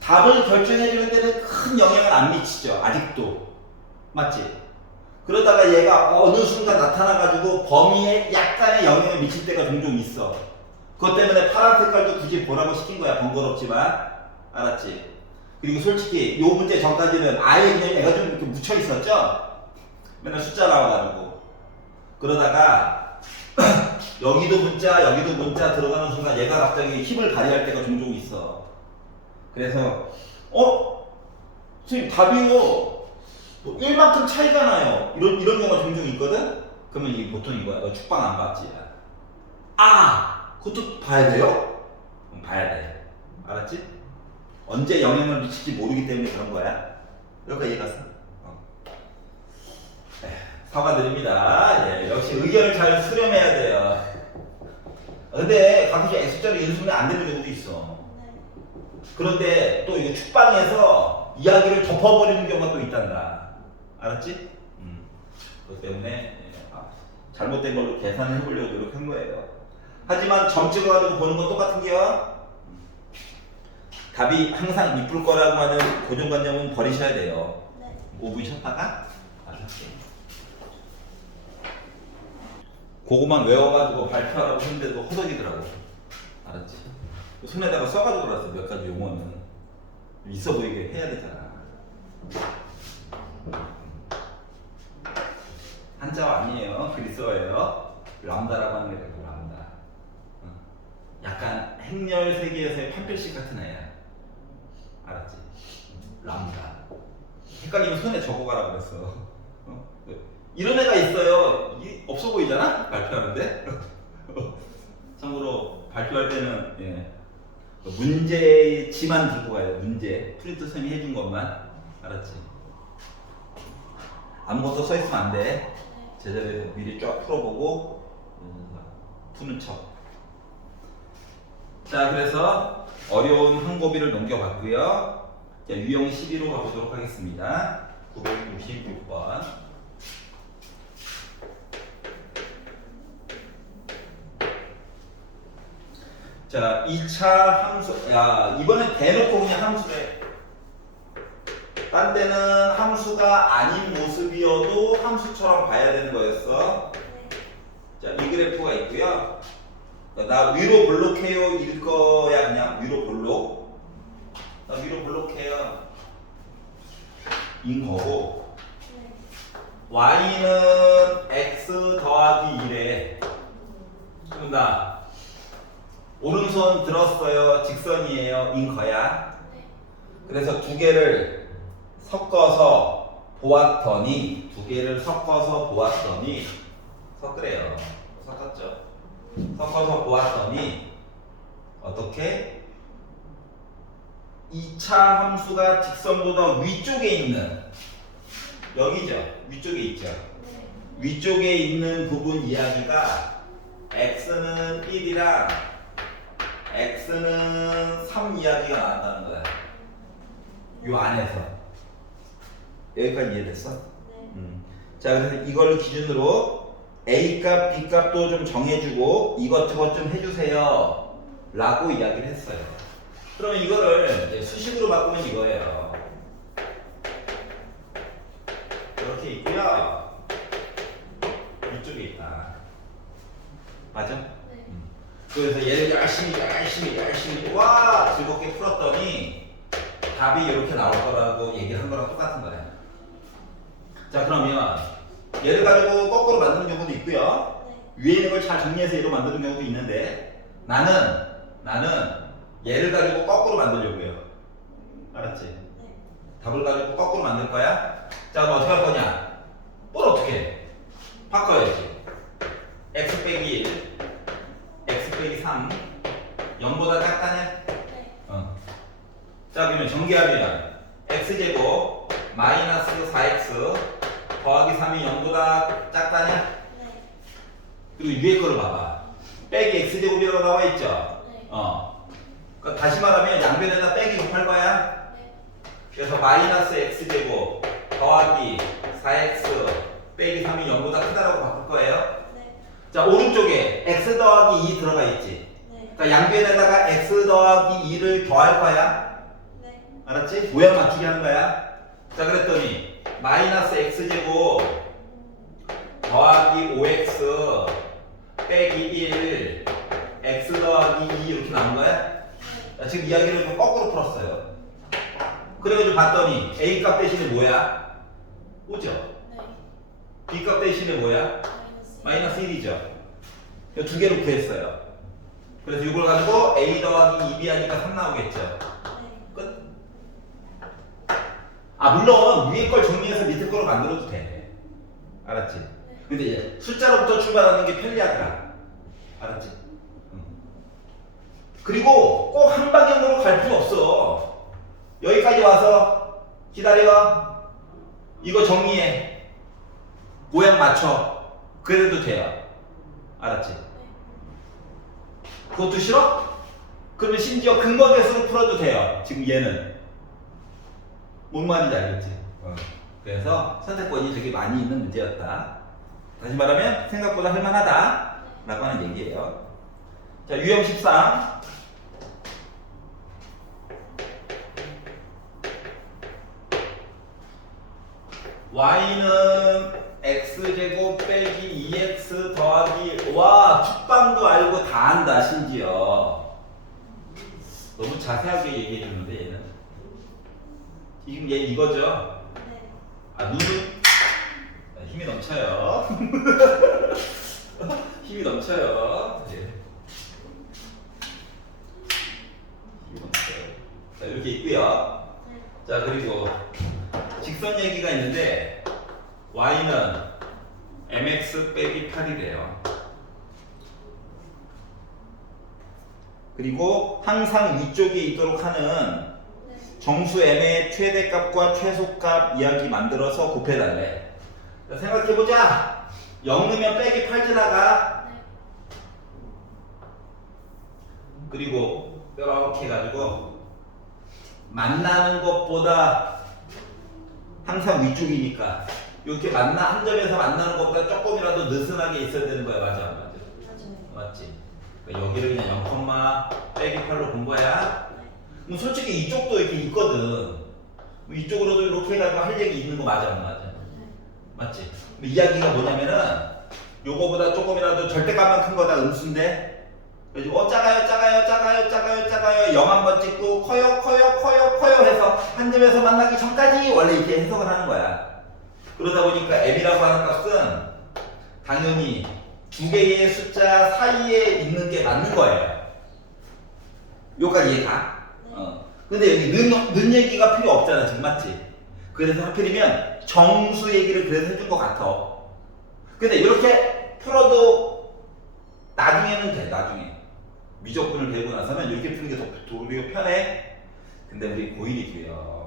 답을 결정해주는 데는 큰 영향을 안 미치죠. 아직도. 맞지? 그러다가 얘가 어느 순간 나타나가지고 범위에 약간의 영향을 미칠 때가 종종 있어. 그것 때문에 파란 색깔도 굳이 보라고 시킨 거야. 번거롭지만. 알았지? 그리고 솔직히 요 문제 전까지는 아예 그냥 애가 좀 이렇게 묻혀 있었죠? 맨날 숫자 나와가지고. 그러다가 여기도 문자 들어가는 순간 얘가 갑자기 힘을 발휘할 때가 종종 있어. 그래서 선생님 답이요. 뭐 1만큼 차이가 나요. 이런 경우가 종종 있거든? 그러면 이게 보통 이거야. 너 축방 안 봤지? 그것도 봐야 돼요? 그럼 봐야 돼. 알았지? 언제 영향을 미칠지 모르기 때문에 그런 거야. 여기까지 이해갔어? 사과드립니다. 예, 역시 의견을 잘 수렴해야 돼요. 근데 가끔씩 X자리 연습이 안 되는 경우도 있어. 네. 그런데 또 이거 축방에서 이야기를 덮어버리는 경우가 또 있단다. 알았지? 그렇기 때문에 잘못된 걸로 계산해 보려고 노력한 거예요. 하지만 점 찍어가지고 보는 건 똑같은 게요. 답이 항상 이쁠 거라고 하는 고정관념은 버리셔야 돼요. 네. 5분 쉬었다가 할게요. 그거만 외워가지고 발표하라고 했는데도 허덕이더라고. 알았지? 손에다가 써가지고 그랬어. 몇 가지 용어는 있어 보이게 해야 되잖아. 한자가 아니에요. 그리스어예요. 람다라고 하는 게 되고 람다. 약간 행렬 세계에서의 판별식 같은 애야. 알았지? 람다. 헷갈리면 손에 적어가라 그랬어. 이런 애가 있어요. 없어 보이잖아? 발표하는데? 참고로 발표할 때는 문제지만 들고 가요. 문제. 프린트 쌤이 해준 것만. 알았지? 아무것도 써있으면 안 돼. 제자리에서 미리 쫙 풀어보고 푸는 척. 자, 그래서 어려운 한 고비를 넘겨봤고요. 자, 유형 12로 가보도록 하겠습니다. 966번. 자, 2차 함수. 야, 이번엔 대놓고 그냥 함수래. 딴 때는 함수가 아닌 모습이어도 함수처럼 봐야 되는 거였어. 자, 이 그래프가 있고요. 나 위로 볼록해요 일 거야 그냥 위로 볼록. 나 위로 볼록해요 인 거고. y는 x 더하기 1에 그럼 나 오른손 들었어요 직선이에요 인 거야. 그래서 두 개를 섞어서 보았더니 섞으래요. 섞었죠. 섞어서 보았더니 어떻게? 2차 함수가 직선보다 위쪽에 있는 여기죠. 위쪽에 있죠. 위쪽에 있는 부분 이야기가 x는 1이랑 x는 3 이야기가 나왔다는 거야. 요 안에서. 여기까지 이해됐어? 자, 그래서 이걸 기준으로 A 값, B 값도 좀 정해주고 이것저것 좀 해주세요 라고 이야기를 했어요. 그러면 이거를 이제 수식으로 바꾸면 이거예요. 이렇게 있고요. 이쪽에 있다. 맞아? 그래서 얘를 열심히 와 즐겁게 풀었더니 답이 이렇게 나올 거라고 얘기를 한 거랑 똑같은 거예요. 자, 그러면 얘를 가지고 거꾸로 만드는 경우도 있고요. 위에 있는 걸 잘 정리해서 얘로 만드는 경우도 있는데 나는 얘를 가지고 거꾸로 만들려고요. 알았지? 답을 가지고 거꾸로 만들 거야. 자, 그럼 어떻게 할 거냐? 뭘 어떻게 해? 바꿔야지. x 빼기 1, x 빼기 3 0보다 작다냐? 자, 그러면 전개하면 x제곱 마이너스 4x 더하기 3이 0보다 작다냐? 그리고 위에 거를 봐봐. 빼기 x제곱이라고 나와 있죠? 그러니까 다시 말하면 양변에다 빼기 곱할 거야? 그래서 마이너스 x제곱 더하기 4x 빼기 3이 0보다 크다라고 바꿀 거예요? 자, 오른쪽에 x 더하기 2 들어가 있지? 그러니까 양변에다가 x 더하기 2를 더할 거야? 알았지? 모양 맞추기 하는 거야? 자, 그랬더니 마이너스 x제곱 더하기 5x 빼기 1 x 더하기 2 이렇게 나온 거야? 자, 지금 이야기를 좀 거꾸로 풀었어요. 그래가지고 봤더니 a 값 대신에 뭐야? 5죠? b 값 대신에 뭐야? 마이너스 1이죠? 두 개로 구했어요. 그래서 이걸 가지고 a 더하기 2b 하니까 3 나오겠죠? 끝? 아, 물론 위에 걸 정리해서 밑에 거로 만들어도 돼. 알았지? 근데 이제 숫자로부터 출발하는 게 편리하더라. 알았지? 그리고 꼭 한 방향으로 갈 필요 없어. 여기까지 와서 기다려. 이거 정리해. 모양 맞춰. 그래도 돼요. 알았지? 그것도 싫어? 그러면 심지어 근거 계수로 풀어도 돼요. 지금 얘는. 뭔 말인지 알겠지? 그래서 선택권이 되게 많이 있는 문제였다. 다시 말하면 생각보다 할만하다 라고 하는 얘기예요. 자, 유형 13. y는 x제곱 빼기 2x 더하기 와 축방도 알고 다 안다. 심지어 너무 자세하게 얘기해 주는데 얘는 지금 얘 이거죠? 아, 눈은 힘이 넘쳐요. 힘이 넘쳐요. 예. 힘이 넘쳐요. 자, 이렇게 있고요. 자, 그리고 직선 얘기가 있는데 y는 mx 빼기 8이래요. 그리고 항상 위쪽에 있도록 하는 정수 m의 최대값과 최소값 이야기 만들어서 곱해달래. 생각해보자. 0 넣으면 빼기 8 지나가. 그리고 이렇게 해가지고 만나는 것보다 항상 위쪽이니까 이렇게 한 점에서 만나는 것보다 조금이라도 느슨하게 있어야 되는 거야. 맞아? 맞아? 맞지? 그러니까 여기를 그냥 0, 빼기 8로 본 거야. 그럼 솔직히 이쪽도 이렇게 있거든. 이쪽으로도 이렇게 해가지고 할 얘기 있는 거 맞아, 안 맞아? 맞지? 근데 이야기가 뭐냐면은 요거보다 조금이라도 절대값만 큰 거다 음수인데 그래가지고 작아요 0 한번 찍고 커요 해서 한 점에서 만나기 전까지 원래 이렇게 해석을 하는 거야. 그러다 보니까 m이라고 하는 값은 당연히 두 개의 숫자 사이에 있는 게 맞는 거예요. 요까지 이해가? 근데 여기 는 얘기가 필요 없잖아 지금, 맞지? 그래서 하필이면 정수 얘기를 그래서 해준 것 같아. 근데 이렇게 풀어도 나중에는 돼. 나중에 미적분을 배우고 나서는 이렇게 푸는 게 더 도리어 편해. 근데 우리 고1이고요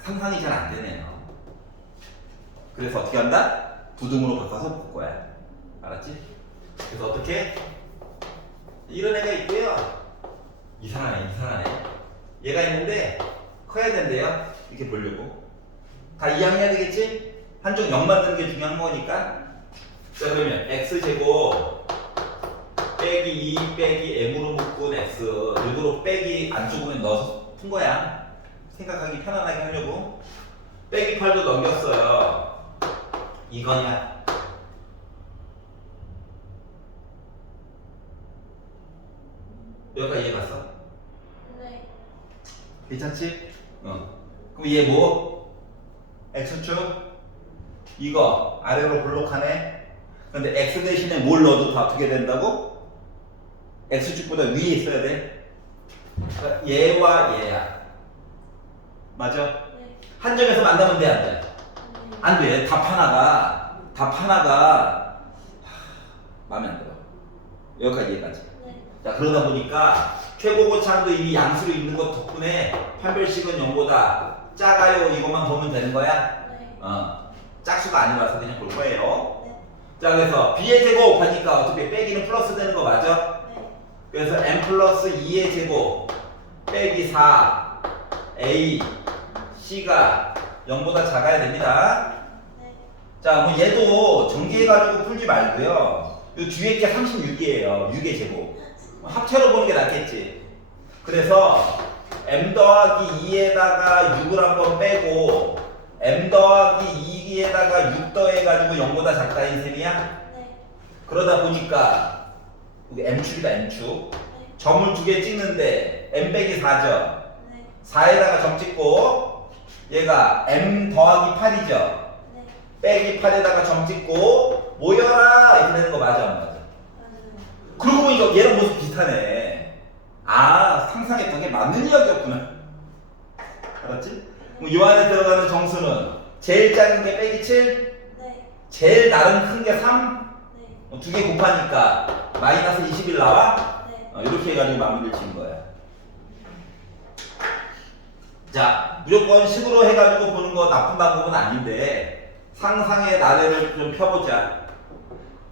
상상이 잘 안 되네요. 그래서 어떻게 한다? 부등으로 바꿔서 볼 거야. 알았지? 그래서 어떻게? 이런 애가 있고요. 이상하네. 얘가 있는데 커야 된대요. 이렇게 보려고. 다 이해해야 되겠지? 한쪽 0 만드는 게 중요한 거니까. 자, 그러면 x제곱 빼기 2 빼기 m으로 묶은 x 일부러 빼기 안쪽으로 넣어서 푼 거야. 생각하기 편안하게 하려고. 빼기 8도 넘겼어요. 이거냐? 여기까지 이해 갔어? 네. 괜찮지? 그럼 얘 뭐? x축? 이거 아래로 블록하네. 근데 x 대신에 뭘 넣어도 다 어떻게 된다고? x축보다 위에 있어야 돼. 그러니까 얘와 얘야. 맞아? 네. 한 점에서 만나면 돼, 안 돼? 안 돼. 답 하나가 마음에 안 들어. 여기까지 이해가지. 네. 자, 그러다 보니까 최고고차항도 이미 양수로 있는 것 덕분에 판별식은 0보다 작아요 이것만 보면 되는 거야. 네. 짝수가 아니라서 그냥 볼 거예요. 네. 자, 그래서 b의 제곱 하니까 어차피 빼기는 플러스 되는 거 맞아? 네. 그래서 m 플러스 2의 제곱 빼기 4 a c가 0보다 작아야 됩니다. 네. 자, 뭐 얘도 전개해가지고 풀지 말고요. 요 뒤에 게 36이에요. 6의 제곱. 합체로 보는 게 낫겠지. 그래서 m 더하기 2에다가 6을 한번 빼고 m 더하기 2에다가 6 더해가지고 0보다 작다인 셈이야? 네. 그러다 보니까 여기 m축이다, m축. 네. 점을 2개 찍는데 m 빼기 4죠. 네. 4에다가 점 찍고 얘가 m 더하기 8이죠. 네. 빼기 8에다가 점 찍고 모여라 이렇게 되는 거 맞아, 안 맞아? 맞아요. 그러고 보니까 얘랑 모습 비슷하네. 아, 상상했던 게 맞는 이야기였구나. 알았지? 그럼 요 안에 들어가는 정수는 제일 작은 게 빼기 7, 네. 제일 나름 큰 게 3, 네. 두 개 곱하니까 마이너스 21 나와? 네. 이렇게 해가지고 마무리를 지은 거야. 자, 무조건 식으로 해가지고 보는 거 나쁜 방법은 아닌데 상상의 나래를 좀 펴보자.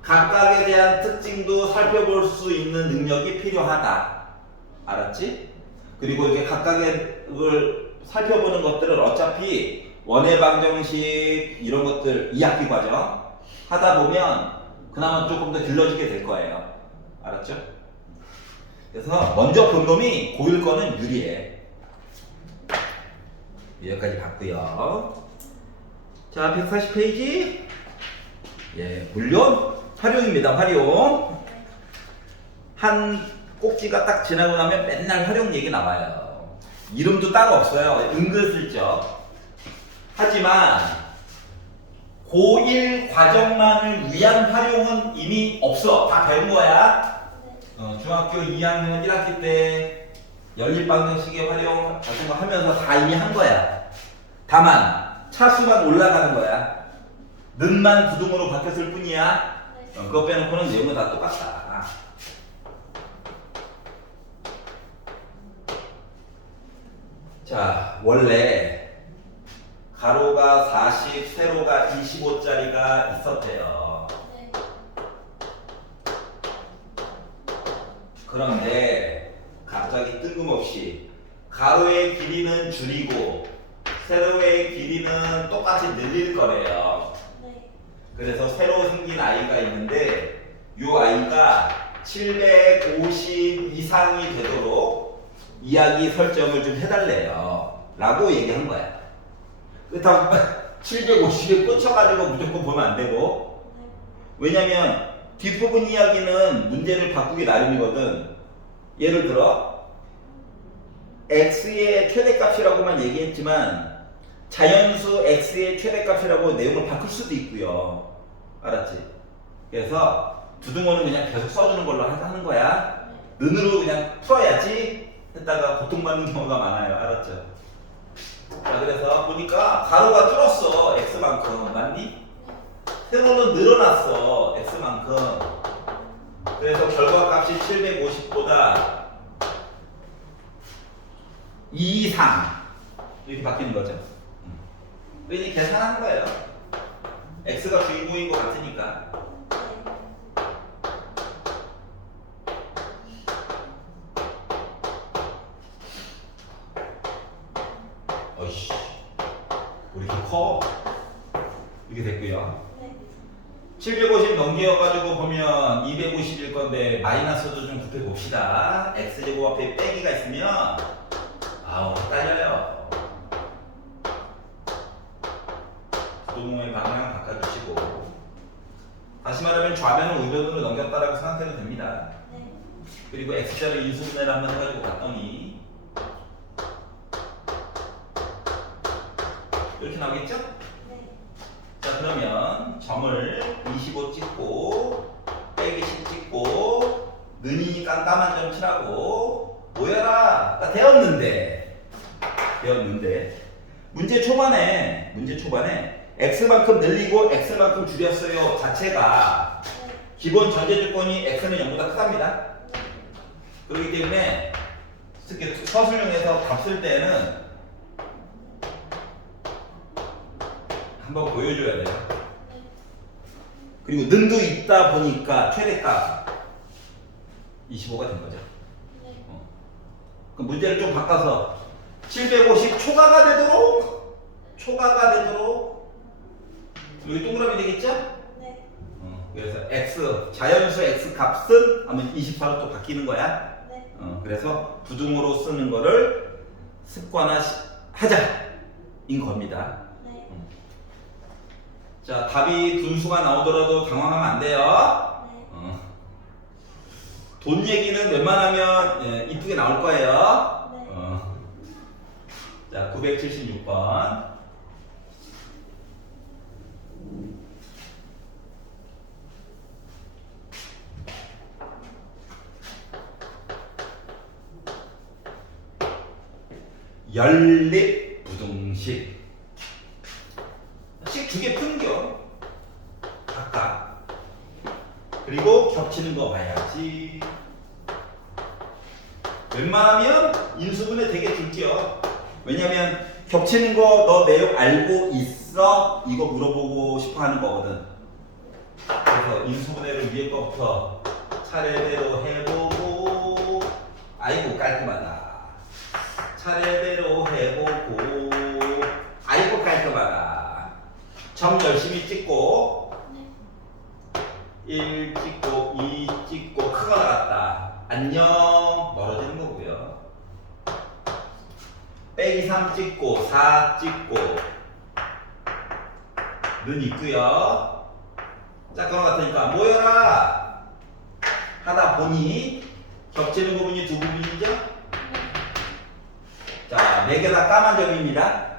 각각에 대한 특징도 살펴볼 수 있는 능력이 필요하다. 알았지? 그리고 이렇게 각각의 걸 살펴보는 것들은 어차피 원의 방정식 이런 것들 2학기 과정 하다 보면 그나마 조금 더 길러지게 될 거예요. 알았죠? 그래서 먼저 본 놈이 고1 거는 유리해. 여기까지 봤고요. 자, 140페이지. 예, 물론 활용입니다. 활용. 한 꼭지가 딱 지나고 나면 맨날 활용 얘기 나와요. 이름도 따로 없어요. 은근슬쩍. 하지만 고1 과정만을 위한 활용은 이미 없어. 다 배운 거야. 중학교 2학년 1학기 때 연립방정식의 활용 같은 거 하면서 다 이미 한 거야. 다만 차수만 올라가는 거야. 는만 부등으로 바뀌었을 뿐이야. 그거 빼놓고는 내용은 다 똑같다. 자, 원래 가로가 40, 세로가 25짜리가 있었대요. 네. 그런데 갑자기 뜬금없이 가로의 길이는 줄이고 세로의 길이는 똑같이 늘릴 거래요. 네. 그래서 새로 생긴 아이가 있는데 이 아이가 750 이상이 되도록 이야기 설정을 좀 해달래요. 라고 얘기한 거야. 그렇다고 750에 꽂혀가지고 무조건 보면 안 되고, 네. 왜냐면 뒷부분 이야기는 문제를 바꾸기 나름이거든. 예를 들어 x의 최대값이라고만 얘기했지만 자연수 x의 최대값이라고 내용을 바꿀 수도 있고요. 알았지? 그래서 부등호는 그냥 계속 써주는 걸로 하는 거야. 는으로 그냥 풀어야지 했다가 고통받는 경우가 많아요. 알았죠? 자, 그래서 보니까 가로가 줄었어. x만큼. 맞니? 세로는 늘어났어. x만큼. 그래서 결과값이 750보다 2 이상 이렇게 바뀌는 거죠. 이제 계산하는 거예요. x가 주인공인 것 같으니까. 어이씨, 우리 이렇게 커. 이렇게 됐고요. 750 넘겨가지고 보면 250일 건데 마이너스도 좀 곱해 봅시다. x제곱 앞에 빼기가 있으면 아우 딸려요. 부동의 방향 바꿔주시고, 다시 말하면 좌변을 우변으로 넘겼다라고 생각해도 됩니다. 그리고 x자를 인수분해를 한번 해가지고 봤더니 이렇게 나오겠죠? 자, 그러면 점을 25 찍고 빼기 10 찍고 는이 깜깜한 점 칠하고 모여라. 나 되었는데 문제 초반에 x만큼 늘리고 x만큼 줄였어요 자체가 기본 전제 조건이 x는 0보다 크답니다. 그렇기 때문에 특히 서술형에서 답 쓸 때는 한번 보여줘야 돼요. 그리고 는도 있다 보니까 최대값 25가 된 거죠. 그럼 문제를 좀 바꿔서 750 초과가 되도록 여기 동그라미 되겠죠? 그래서 x 자연수 x 값은 하면 24로 또 바뀌는 거야. 그래서 부등호로 쓰는 거를 습관화하자인 겁니다. 자, 답이 분수가 나오더라도 당황하면 안 돼요. 돈 얘기는 웬만하면 이쁘게 나올 거예요. 자, 976번. 연립 부등식. 식 두 개 푼겨 각각. 그리고 겹치는 거 봐야지. 웬만하면 인수분해 되게 줄게요. 왜냐면 겹치는 거 너 내용 알고 있어? 이거 물어보고 싶어 하는 거거든. 그래서 인수분해를 위에 거부터 차례대로 해보고, 아이고 깔끔하다. 차례대로 해보고, 아이고 깔끔하다. 점 열심히 찍고 1 찍고 2 찍고 크거 나갔다. 안녕. 멀어지는 거고요. 빼기 3 찍고 4 찍고 는 있고요. 짝꿍 같으니까 모여라 하다 보니 겹치는 부분이 두 부분이죠. 자, 4개 다 까만 점입니다.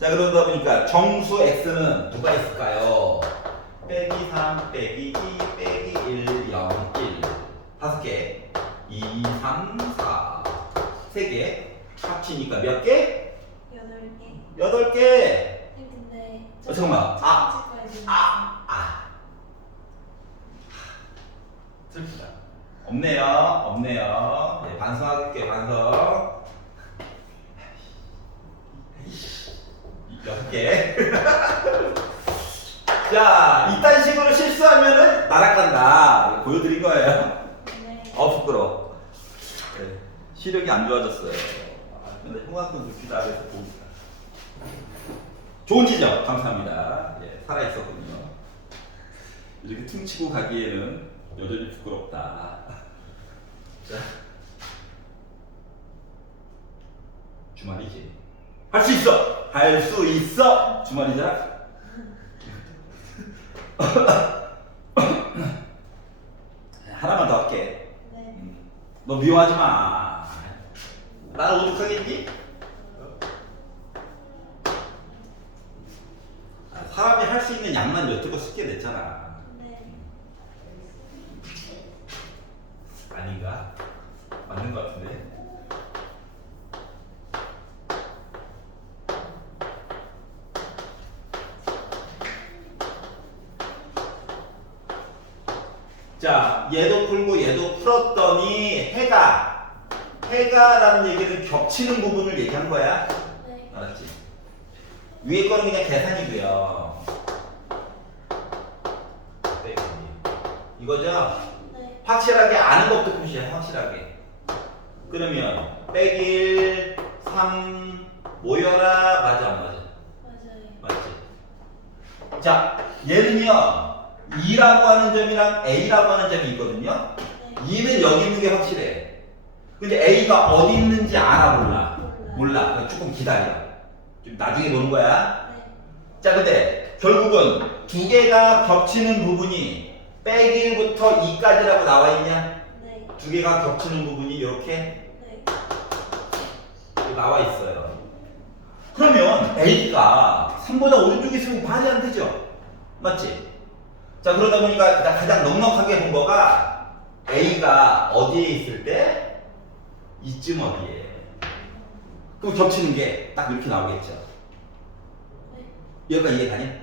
자, 그러다 보니까 정수 x는 누가 있을까요? 빼기 3 빼기 2 빼기 1 0 1 5개 2 3 4 3개 합치니까 몇 개? 8개. 8개. 근데 잠깐만. 슬프다. 없네요. 네, 반성할게, 반성. 6개. 자, 이딴 식으로 실수하면은 날아간다. 보여드린 거예요. 부끄러워. 네, 시력이 안 좋아졌어요. 근데 형광등 눕히다 그래서 보니까. 좋은 지적, 감사합니다. 예, 살아있었군요. 이렇게 퉁치고 가기에는 여전히 부끄럽다. 자, 주말이지. 할 수 있어. 할 수 있어. 주말이잖아. 하나만 더 할게. 네. 너 미워하지 마. 나는 오죽하겠니? 사람이 할 수 있는 양만 여태껏 쉽게 냈잖아. 네. 아닌가? 맞는 것 같은데. 자, 얘도 풀고 얘도 풀었더니 해가라는 얘기는 겹치는 부분을 얘기한 거야. 네. 알았지? 위에 거는 그냥 계산이고요. 빼기. 이거죠? 네. 확실하게 아는 것부터 표시해. 확실하게. 그러면 빼기 1, 3 모여라. 맞아 안 맞아? 맞아요. 맞지? 자, 얘는요 2라고 하는 점이랑 A라고 하는 점이 있거든요. 네. 2는 여기 있는 게 확실해. 근데 A가 어디 있는지 알아 몰라? 몰라. 그럼 조금 기다려. 좀 나중에 보는 거야. 네. 자, 근데 결국은 두 개가 겹치는 부분이 빼기 1부터 2까지라고 나와 있냐? 네. 두 개가 겹치는 부분이 이렇게 네. 나와 있어요. 그러면 A가 3보다 오른쪽에 있으면 말이 안 되죠? 맞지? 자, 그러다 보니까 가장 넉넉하게 본 거가 A가 어디에 있을 때 이쯤 어디에. 그럼 겹치는 게 딱 이렇게 나오겠죠. 네. 여기까지 이해가냐? 네.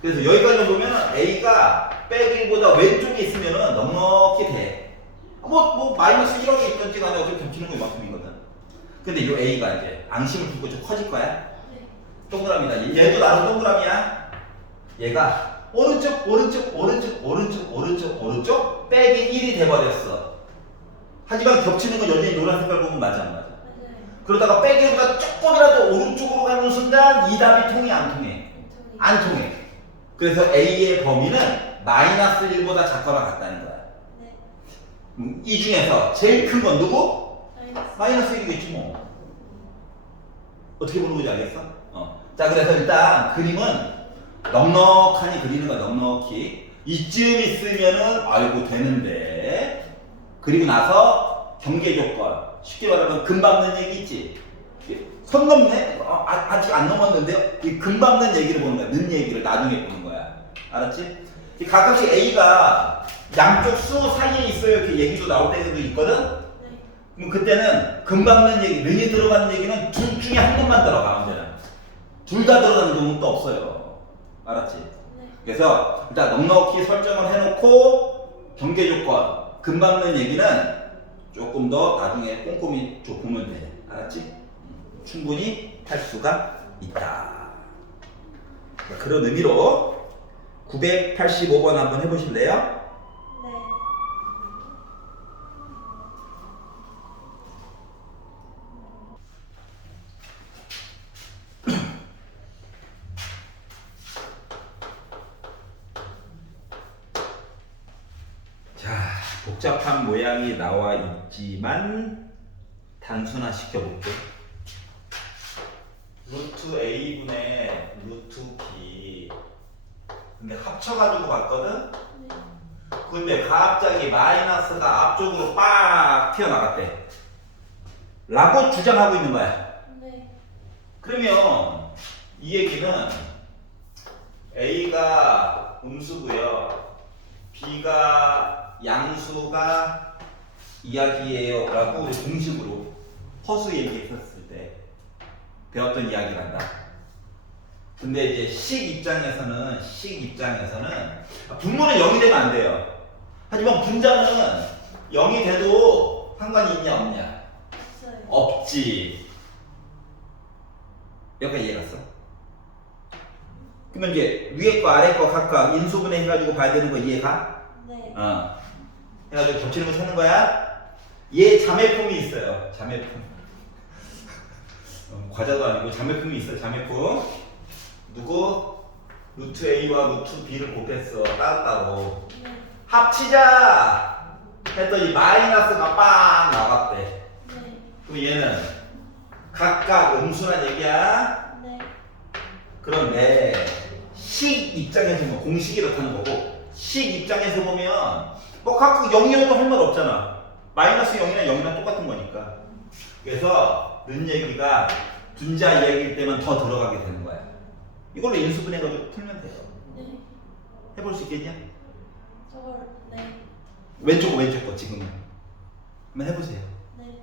그래서 여기까지 보면은 A가 빼기보다 왼쪽에 있으면은 넉넉히 돼. 뭐 마이너스 1억이 있던지 간에 어차피 겹치는 거 이만큼이거든. 근데 이 A가 이제 앙심을 두고 좀 커질 거야. 네. 동그라미다. 얘도 나도 동그라미야. 얘가 오른쪽 빼기 1이 돼버렸어. 하지만 겹치는 건 여전히 노란 색깔 보면 맞아 안 맞아? 맞아요. 그러다가 빼기보다 조금이라도 오른쪽으로 가는 순간 이 답이 통해 안 통해? 인통이. 안 통해. 그래서 A의 범위는 마이너스 1보다 작거나 같다는 거야. 네. 이 중에서 제일 큰 건 누구? 마이너스. 마이너스 1이겠지 뭐. 어떻게 보는 건지 알겠어? 자, 그래서 일단 그림은 넉넉하니 그리는 거야. 넉넉히. 이쯤 있으면은 알고 되는데 그리고 나서 경계 조건. 쉽게 말하면 금방는 얘기 있지. 선 넘네? 아직 안 넘었는데요? 이 금방는 얘기를 보는 거야. 는 얘기를 나중에 보는 거야. 알았지? 가끔씩 A가 양쪽 수 사이에 있어요. 이렇게 얘기도 나올 때도 있거든? 네. 그럼 그때는 금방는 얘기, 는이 들어가는 얘기는 둘 중에 한 번만 들어가, 언제나. 둘 다 들어가는 경우는 또 없어요. 알았지? 네. 그래서 일단 넉넉히 설정을 해놓고 경계 조건, 금방는 얘기는 조금 더 나중에 꼼꼼히 보면 돼. 알았지? 충분히 할 수가 있다. 그런 의미로 985번 한번 해보실래요? 네. 자, 복잡한 모양이 나와 있지만 단순화 시켜볼게. 루트 A분의 루트 B. 근데 합쳐가지고 봤거든? 네. 근데 갑자기 마이너스가 앞쪽으로 빡 튀어나갔대. 라고 주장하고 있는 거야. 네. 그러면 이 얘기는 A가 음수고요. B가 양수가 이야기예요. 라고 우리 공식으로 허수 얘기했었을 때 배웠던 이야기란다. 근데 이제 식 입장에서는 분모는 0이 되면 안 돼요. 하지만 분자는 0이 돼도 상관이 있냐 없냐? 없어요. 없지. 여기까지 이해갔어? 그러면 이제 위에 거 아래 거 각각 인수분해 해가지고 봐야 되는 거 이해가? 네. 해가지고 겹치는 거 찾는 거야. 얘 자매품이 있어요. 자매품. 과자도 아니고 자매품이 있어요. 자매품. 누구? 루트 A와 루트 B를 곱했어. 따로따로. 네. 합치자 했더니 마이너스가 빵 나왔대. 네. 그럼 얘는 각 각각 음수란 얘기야. 네. 그런데 식 입장에서 보면 공식이 이렇다는 거고 식 입장에서 보면 뭐 각각 0이어도 할 말 없잖아. 마이너스 0이나 0이랑 똑같은 거니까. 그래서 는 얘기가 분자 이야기일 때만 더 들어가게 되는 거야. 이걸로 인수분해가지고 풀면 돼요. 네. 해볼 수 있겠냐? 저걸 네. 왼쪽 거 지금은 한번 해보세요. 네.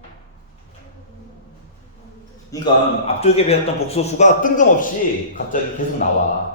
그러니까 앞쪽에 배웠던 복소수가 뜬금없이 갑자기 계속 나와.